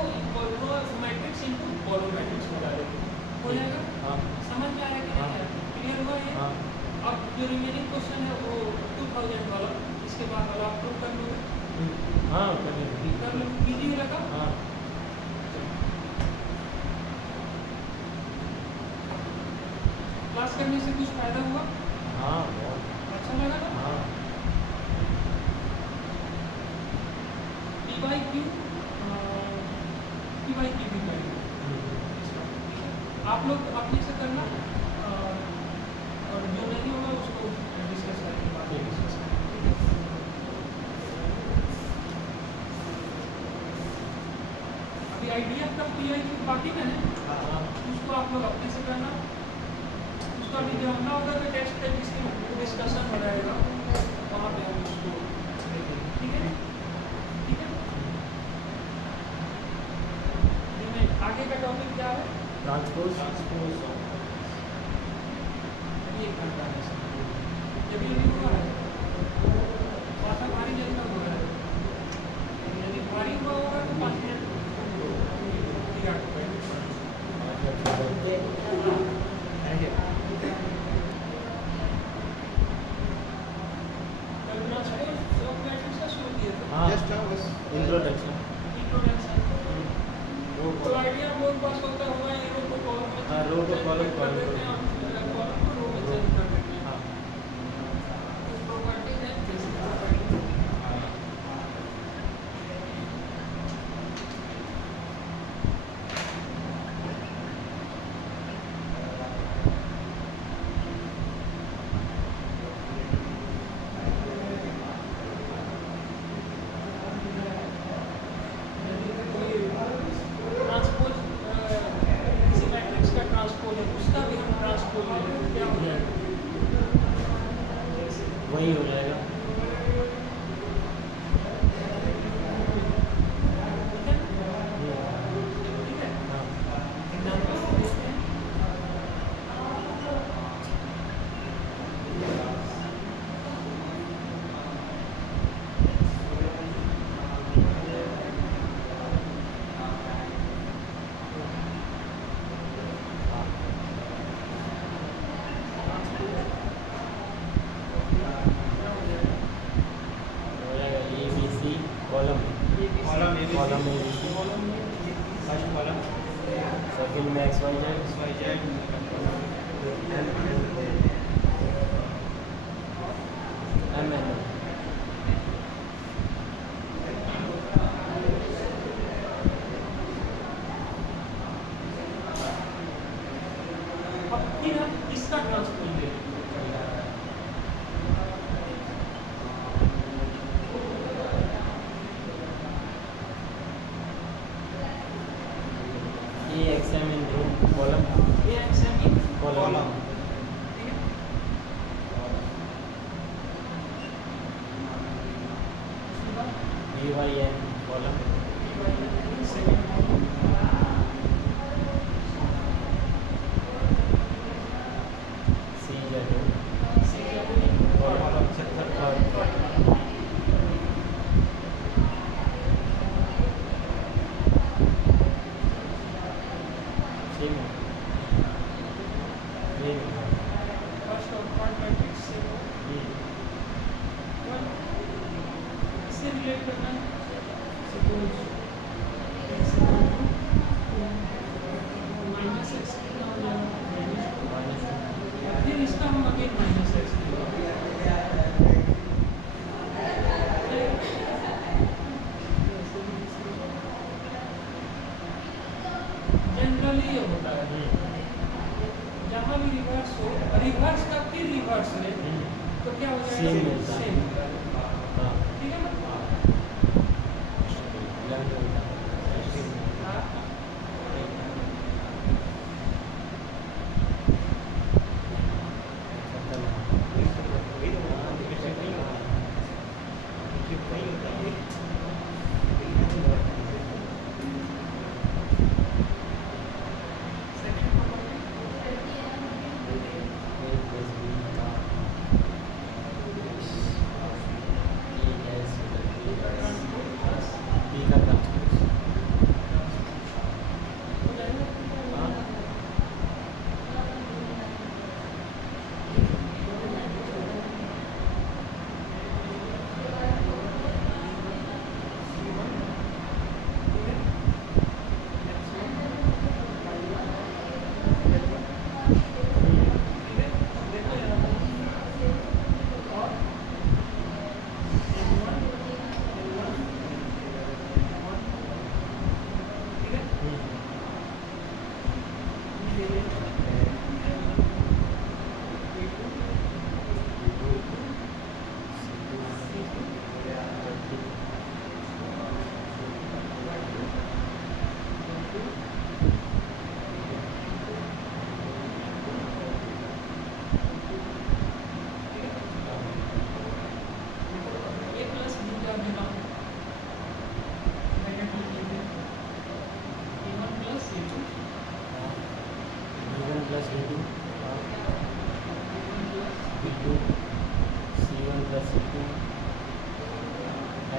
matrix into column matrix में डालेंगे हो जाएगा। हाँ समझ में आया कि हाँ। नहीं क्लियर हुआ ये। हाँ अब जो रिमेनिंग क्वेश्चन है वो 2000 वाला इसके बाद वाला आप प्रूव कर लोगे हाँ कर लेंगे। कर लो इजी लगा। हाँ क्लास करने से कुछ फायदा हुआ हाँ बहुत। अच्छा लगा ना हाँ टी बाई क्यू भी करेंगे आप लोग अपने से करना और जो नहीं होगा उसको डिस्कस करेंगे बाद में डिस्कस करेंगे ठीक है। अभी आइडिया का पी बाकी में है उसको आप लोग अपने से करना उसका भी जब ना होगा तो टेस्ट पे जिसकी डिस्कशन हो जाएगा वहाँ पे हम उसको देखेंगे ठीक है ठीक है। नहीं, आगे का टॉपिक क्या है ट्रांसपोज ये करना है जब ये नहीं हुआ है थोड़ा सा भारी जल्दी हो रहा है यदि भारी हुआ होगा तो 5 मिनट बिगाड़ हाँ इंट्रोडक्शन तो आइडिया बहुत पास होता हुआ ये रो को कॉलम में हाँ, रो को कॉलम कर कॉलम देते हैं हम कॉलम को रो में चेंज कर देते हैं। हाँ प्रॉपर्टी है बेसिक प्रॉपर्टी ट्रांसपोज किसी मैट्रिक्स का ट्रांसपोज है उसका भी हम ट्रांसपोज ले लें क्या हो जाएगा वही हो जाएगा। ठीक है ठीक है हाँ एग्जाम्पल देखते हैं। हो जाएगा ABC column column A column ABC first column second में XYZ XYZ MN अब फिर हम इसका ट्रांसपोज ले लें AXM in row कॉलम ये एक्सएम कॉलम ठीक है उसके बाद VYN column second CZ C column column 76 और कैलकुलेट करना है, suppose x equal to minus x कितना हो जाएगा, -2, फिर इसका हम अगेन माइनस एक्स जनरली ये होता है जहाँ भी रिवर्स हो, रिवर्स का फिर रिवर्स ले तो क्या हो जाएगा, Same मिलता है। सेम होता है। हाँ ठीक है ना? हाँ, सेकंड हो जाएगा। A प्लस B का बिना नेगेटिव लिखे A1 plus A2 plus B2 B2 C1 plus C2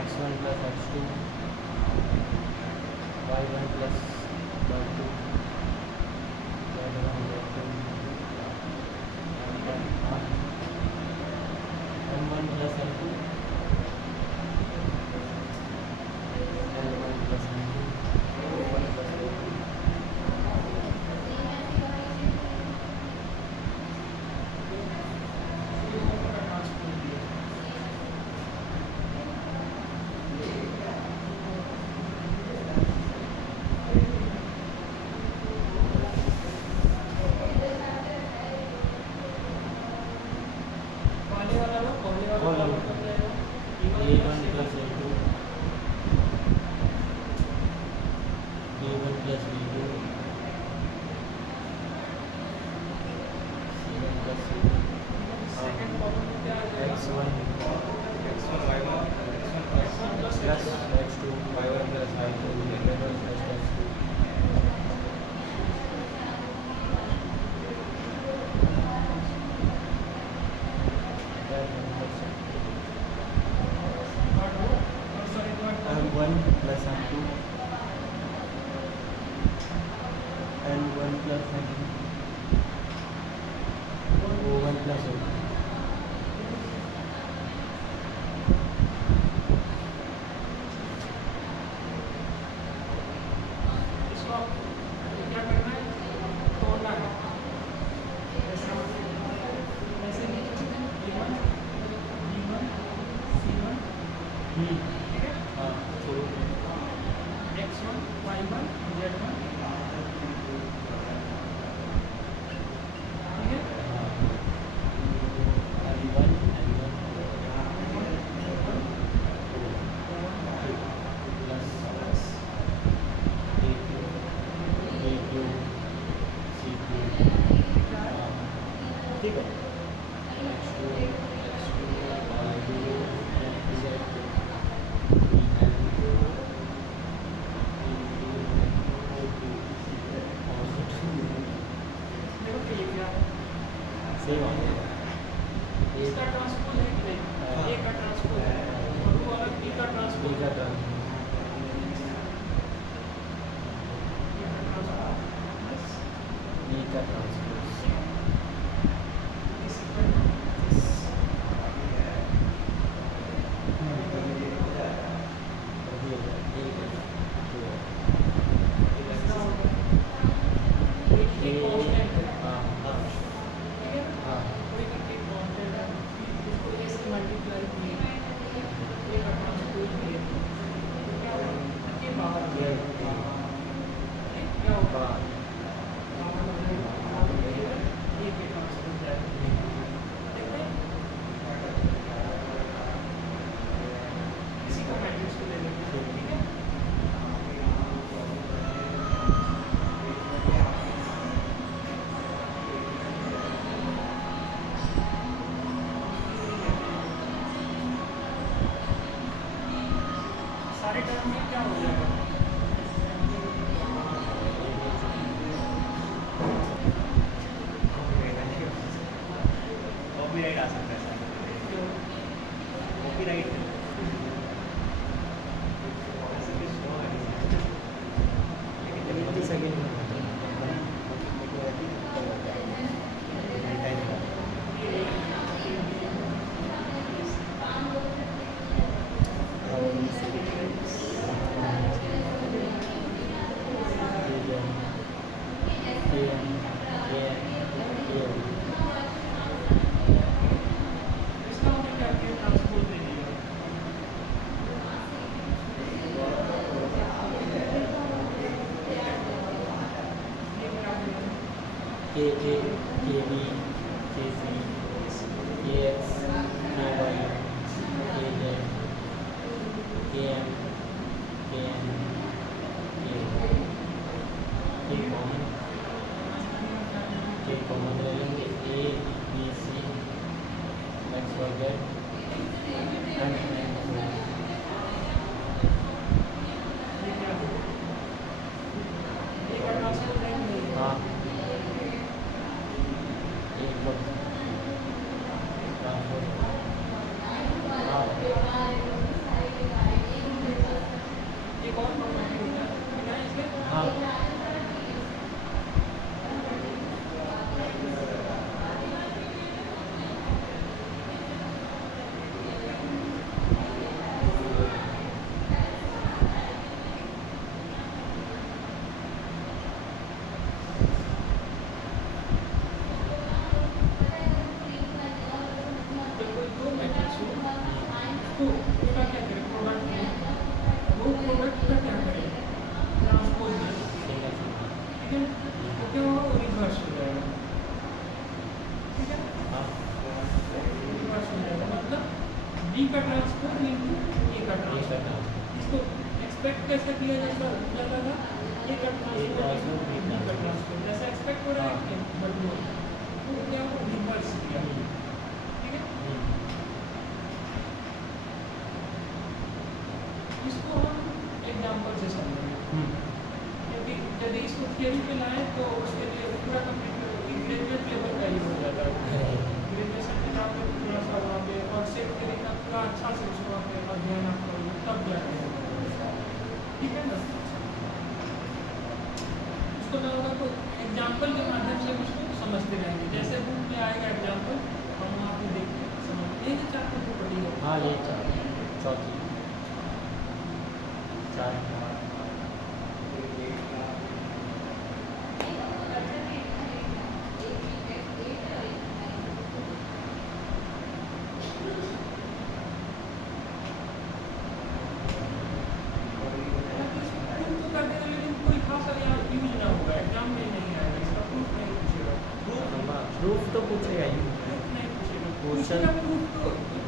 X1 plus X2 Y1 plus Y2 Z1 Z2 M1 plus M2 L1 plus M2 O1 plus O2 पहले वाला लो, पहले वाला Column. Column कर जाएगा A1 plus A2 B1 plus B2 C1 plus C2 second column में क्या आ जाएगा, X1 plus X2 Y1 plus Y2 Z1 plus X2 और sorry M1 plus M2 L1 plus M2 O1 plus O2 इसको क्या करना है, तोड़ना है, ऐसे लिखो A1 B1 C1 ठीक है, हाँ X1 Y1 Z1 ठीक है, L1 plus A2 B2 C2 ठीक है X2 Y2 Z2 हमारे टर्म में क्या हो जाएगा? कॉपीराइट आ सकता है सर, क्यों? कॉपीराइट ऐसे भी शो है लेकिन जब सेकंड इसका हमें क्या किया? ट्रांसपोज दे दिया। ये क्या है? KJ, KB, KC, KX, KY, KZ, KM, KN, K common ले लेंगे A, B, C, X, Y, Z, and ये क्या है? ये का ट्रांसपोज देंगे। हाँ एक बार ट्रांसपोर्ट हाँ ये कौन प्रॉपर्टी होता है? बिना इसके हाँ जब कोई दो मैट्रिक्स हो तो उसका क्या करें? प्रोडक्ट में वो प्रोडक्ट का क्या करें? ट्रांसपोज दें। ठीक है? तो क्या होगा? वो रिवर्स हो जाएगा। ठीक है? हाँ रिवर्स हो जाएगा, मतलब बी का ट्रांसपोज इनटू ए का ट्रांसपोज। इसको एक्सपेक्ट कैसे किया जाता था? ए का ट्रांसपोज इनटू बी का ट्रांसपोज। जैसा एक्सपेक्ट हो रहा है बट वो क्या हो? रिवर्स किया। ठीक है? इसको हम एग्जाम्पल से समझेंगे, क्योंकि यदि इसको थियरी पे लाएं तो उसके लिए पूरा कंप्लीट ग्रेजुएट लेवल का ही हो जाता है। ग्रेजुएशन के नाम पे थोड़ा सा वहाँ पे और सेट थियरी का पूरा अच्छा से उसको वहाँ पे अध्ययन आप करोगे तब जाके होगा। ठीक है ना? उसको ना होगा तो एग्जाम्पल के माध्यम से उसको समझते रहेंगे। जैसे बुक में आएगा एग्जाम्पल हम वहाँ पे देख के समझते हैं कि चैप्टर को पढ़ी है। हाँ ये चौथी चार प्रूफ तो कर देगा लेकिन कोई खास यहाँ यूज ना होगा, एग्जाम में नहीं आएगा, इसका प्रूफ नहीं पूछेगा। प्रूफ तो पूछेगा ही प्रूफ नहीं पूछेगा। Question- पूछेगा प्रूफ तो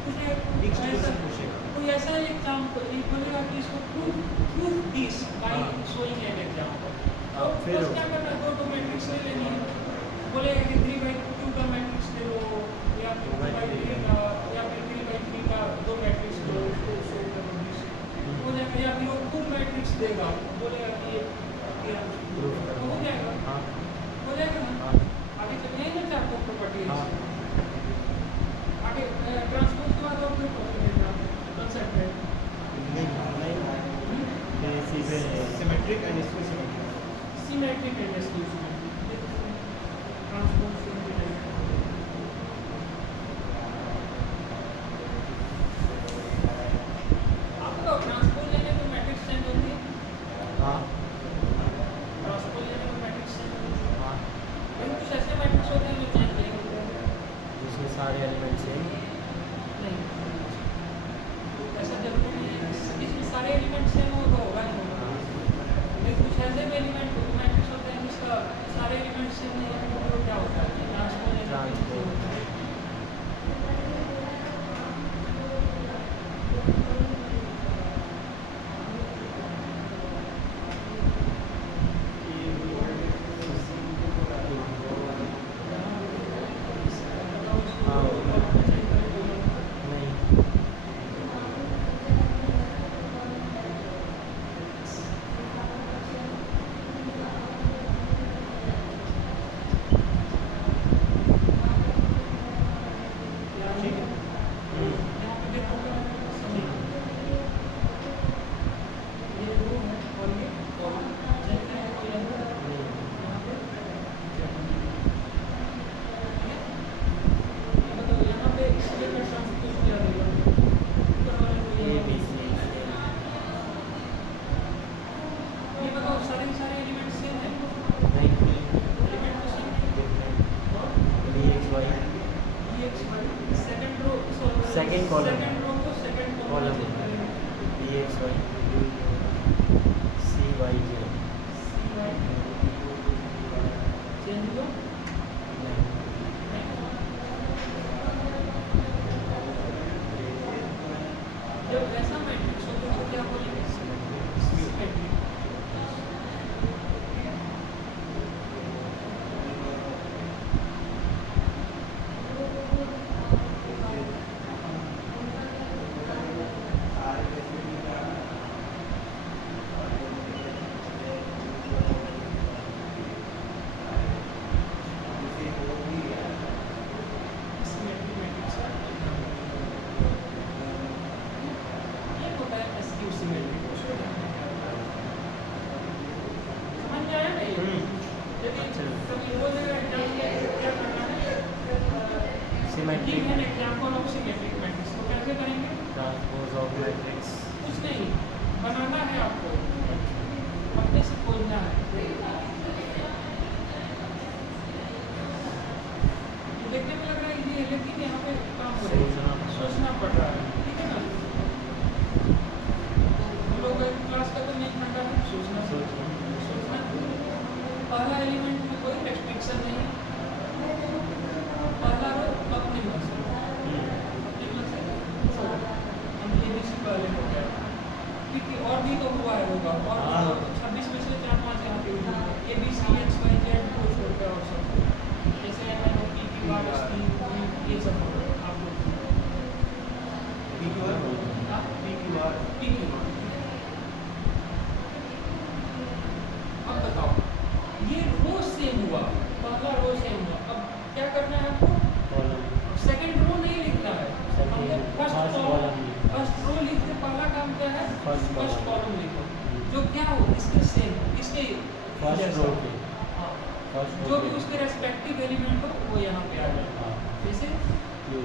पूछेगा नेक्स्ट ऐसा क्वेश्चन पूछेगा कोई ऐसा एग्जाम्पल ये बोलेगा कि इसको प्रूफ दिस बाय हाँ। Showing an example. हाँ, तो फिर बस क्या करना है? दो मैट्रिक्स ले लेनी है। बोलेगा कि 3/2 का मैट्रिक्स दे दो या फिर 2/3 का या फिर 3/3 का दो मैट्रिक्स दो उसको शो करो दिस हो जाएगा। या फिर वो खूब मैट्रिक्स देगा, बोलेगा कि ये प्रूफ तो हो जाएगा। हाँ हो जाएगा ना? हाँ आगे चलिए ना चार प्रॉपर्टी हाँ आगे ट्रांसपोज के बाद और कोई प्रॉपर्टी है कंसेप्ट है सिमेट्रिक एंड इसको symmetric symmetric and exclusive transpose symmetric. आपको ट्रांसपोज लेने में मैट्रिक्स चेंज होती है। हाँ ट्रांसपोज लेने में मैट्रिक्स चेंज होती है। हाँ लेकिन कुछ ऐसे मैट्रिक्स होते हैं जो चेंज नहीं होते हैं। जिसमें सारे एलिमेंट्स हैं नहीं, ऐसा जरूरी नहीं है इसमें सारे एलिमेंट्स सेम होगा ही होगा। लेकिन कुछ ऐसे भी एलिमेंट मैट्रिक्स होते हैं जिसका सारे एलिमेंट्स सेम नहीं होते तो क्या होता है? ट्रांसपोज होता है। हाँ नहीं कॉलम BXY CYJ चेंज हुआ जब ऐसा मैट्रिक्स हो तो क्या बोलेंगे symmetric Symmetric Give an example of symmetric matrix. तो कैसे करेंगे? transpose of matrix कुछ नहीं बनाना है आपको, अपने से खोजना है। ये देखने में लग रहा है इजी है, लेकिन यहाँ पे काम सोचना पड़ रहा है, ठीक है ना? हम लोग क्लास का तो नहीं घंटा है, सोचना। पहला एलिमेंट में कोई रेस्ट्रिक्शन नहीं है, पहला रो अपने मन से हम ABC पहले हो गया, ठीक है? और भी तो हुआ है होगा, और 26 में से 4-5 यहाँ पे ABC XYZ को छोड़कर और सब जैसे MNOP की बात असली ये सब आप लोग अब बताओ ये रो सेम हुआ, पहला रो सेम हुआ, अब क्या करना है आपको? सेकंड रो नहीं लिखना है, हमको फर्स्ट रो लिखते पहला काम क्या है? फर्स्ट कॉलम लिखो जो क्या हो इसके सेम, इसके फर्स्ट रो के जो भी उसके रेस्पेक्टिव एलिमेंट हो वो यहाँ पे आ जाए। जैसे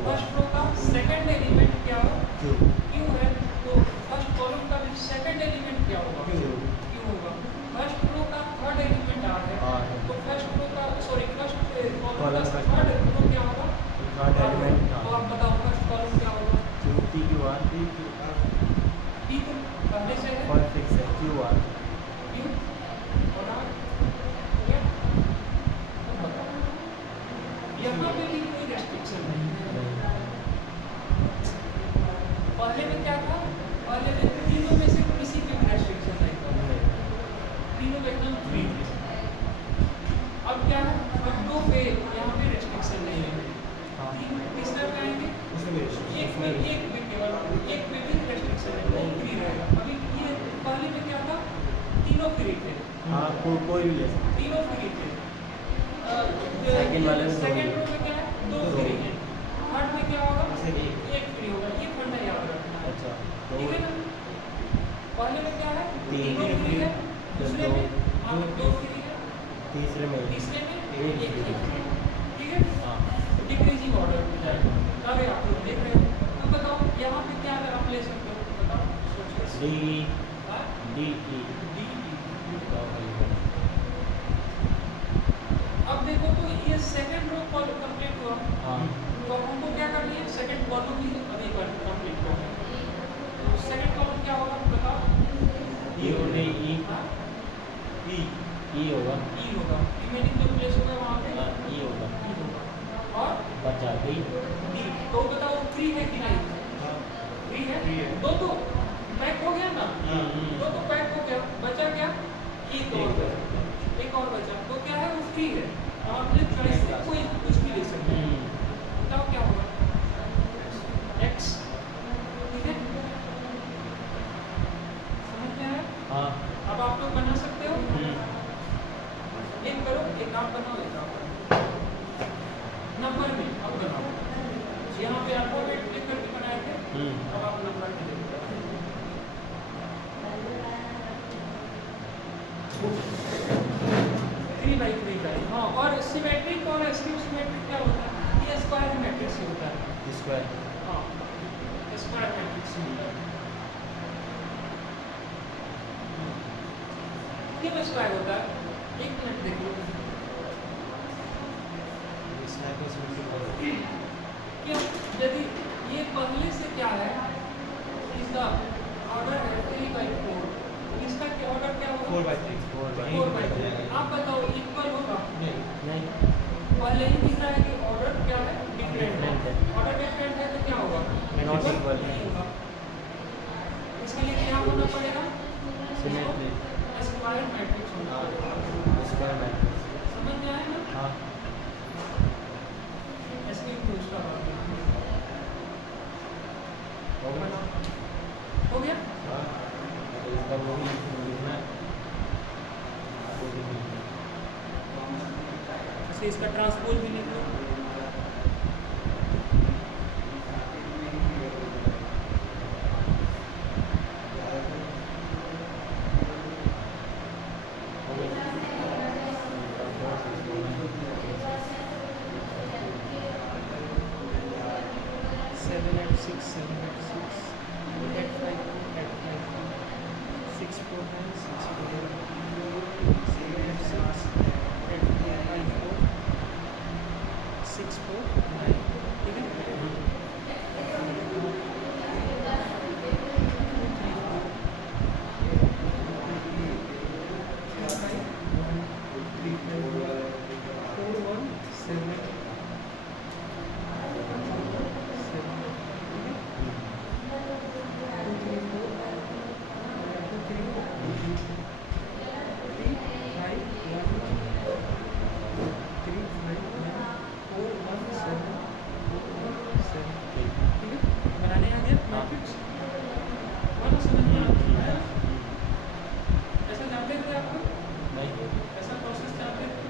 फर्स्ट रो का सेकंड एलिमेंट क्या हो? क्यू है, तो फर्स्ट कॉलम का भी सेकंड एलिमेंट क्या होगा? क्यू होगा। फर्स्ट रो का थर्ड एलिमेंट आर है, तो फर्स्ट रो का फर्स्ट कॉलम का थर्ड रो क्या होगा? थर्ड एलिमेंट तो आप बताओ फर्स्ट कॉलम क्या होगा? PQR P तो पहले से है, और फिक्स है QR Q और R हो गया। अब बताओ यहाँ पे भी कोई रेस्ट्रिक्शन नहीं है। पहले में क्या था? पहले में तीनों में से किसी पे भी रेस्ट्रिक्शन नहीं था, तीनों में एकदम फ्री थे। अब क्या है? अब दो पे यहाँ पे रेस्ट्रिक्शन नहीं है, तीसरा पे आएंगे एक पे केवल एक पे भी रेस्ट्रिक्शन है, वो फ्री रहेगा। अभी ये पहले में क्या था? तीनों फ्री थे, हाँ कोई भी ले सकता तीनों फ्री थे। सेकंड वाले में सेकंड रो में क्या है? दो फ्री है, थर्ड में क्या होगा? एक फ्री होगा। ये फंडा याद रखना है, अच्छा ठीक है ना? पहले में क्या है? तीन तीनों फ्री है, दूसरे में दो फ्री है, तीसरे में तीसरे में एक एक फ्री फ्री, ठीक है? हाँ डिक्रीजिंग ऑर्डर में जाएगा। अरे आप लोग देख रहे हो, अब बताओ यहाँ पे क्या अगर आप ले सकते हो? बताओ सोच के। DE D अब देखो तो ये सेकंड रो कॉलम कंप्लीट हुआ, हाँ तो हमको क्या करनी है? सेकंड कॉलम भी अभी कंप्लीट हुआ, तो सेकंड कॉलम क्या होगा बताओ? E होने E हाँ? E होगा E होगा, रिमेनिंग जो प्लेस होगा वहाँ पे E होगा E होगा, और बचा D D तो बताओ फ्री है कि नहीं? फ्री है, दो तो पैक हो गया ना, दो तो पैक हो गया, बचा क्या? एक और बचा, तो क्या है? वो फ्री है, हम अपने चॉइस से कोई कुछ भी ले सकते हैं। बताओ क्या होगा? X, ठीक है? समझ में आया? हाँ अब आप लोग बना सकते हो, एक करो, एक आप बनाओ, एक आप बनाओ। नंबर में अब बनाओ, यहाँ पे अल्फाबेट क्लिक करके बनाए थे, अब आप नंबर में देखो। 3 by 3 हाँ, और सिमेट्रिक और एस्क्यू सिमेट्रिक क्या होता है? ये स्क्वायर मैट्रिक्स ही होता है, स्क्वायर हाँ स्क्वायर मैट्रिक्स ही होता है। क्यों स्क्वायर होता है? एक मिनट देख लो, क्यों? यदि ये पहले से क्या है? 4/3 4/3 आप बताओ इक्वल होगा? नहीं पहले ही दिख रहा है कि ऑर्डर क्या है, डिफरेंट Different है। है। ऑर्डर डिफरेंट है तो क्या होगा? Not equal। नहीं होगा। इसके लिए क्या होना पड़ेगा? Symmetry। स्क्वायर मैट्रिक्स होना हाँ पड़ेगा। Square matrix. समझ में आया ना? हाँ इसके लिए उसका बात है। हो गया। हो गया? हाँ तो इसका वो भी लिखना है। वो भी लिखना है। इसे इसका ट्रांसपोज भी लिख लो। हो गया। Seven at six, 8 5, 6 4 9, 6 4 7 at 6, 8 5 4, 6 4 9, ठीक है? बनाने आ गया मैट्रिक्स? बहुत समझ में आता है। ऐसा जानते थे आप लोग? नहीं ऐसा प्रोसेस जानते थे?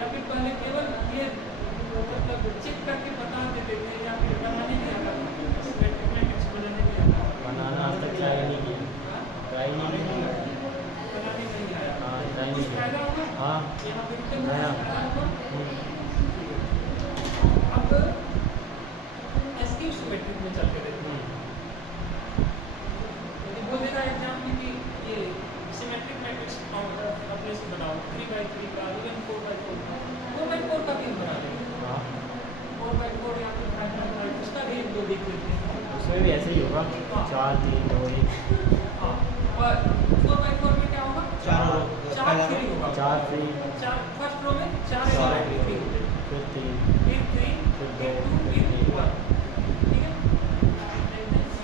या फिर पहले केवल ये मतलब चेक करके बता देते थे या फिर बनाने नहीं आता था? मैट्रिक्स बनाने नहीं आता था? बनाना आज तक ट्राई नहीं किया। हाँ? ट्राई नहीं किया। बनाने नहीं आया। हाँ ट्राई कुछ नहीं किया। फायदा होगा? हाँ यहाँ पे रिटर्न नया। फायदा होगा? अब एसक्यू सिमेट्रिक में चलते रहते हैं। यदि बोलेगा एग्जाम में कि ये सिमेट्रिक मैट्रिक्स अपने से बनाओ 3/3 का, इवन 4/4 का, 4/4 का भी हम बना लेंगे। हाँ 4/4 या फिर 5/5 उसका भी एक दो देख लेते हैं। उसमें भी ऐसे ही होगा। 4 3 2 1। हाँ और 4/4 में क्या होगा? 4 4 3 होगा। 4 3 4 फर्स्ट रो में 4 4 3 होंगे, फिर 3 फिर 3 फिर फिर 2 2 फिर फिर 1, ठीक है? देखते हैं C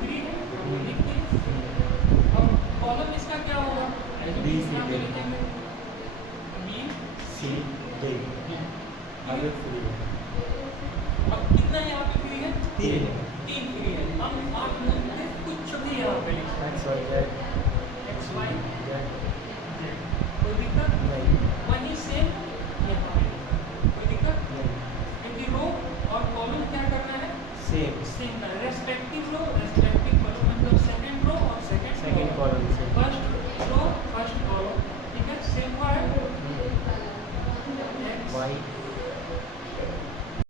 D है, हम लिखते हैं। अब कॉलम इसका क्या होगा? B, C, यहाँ पे D। लिखेंगे B C D आगे फ्री है। अब कितना यहाँ पे फ्री है? 3 3 फ्री है। हम 8 में से कुछ भी यहाँ पे लिखें। X Y Z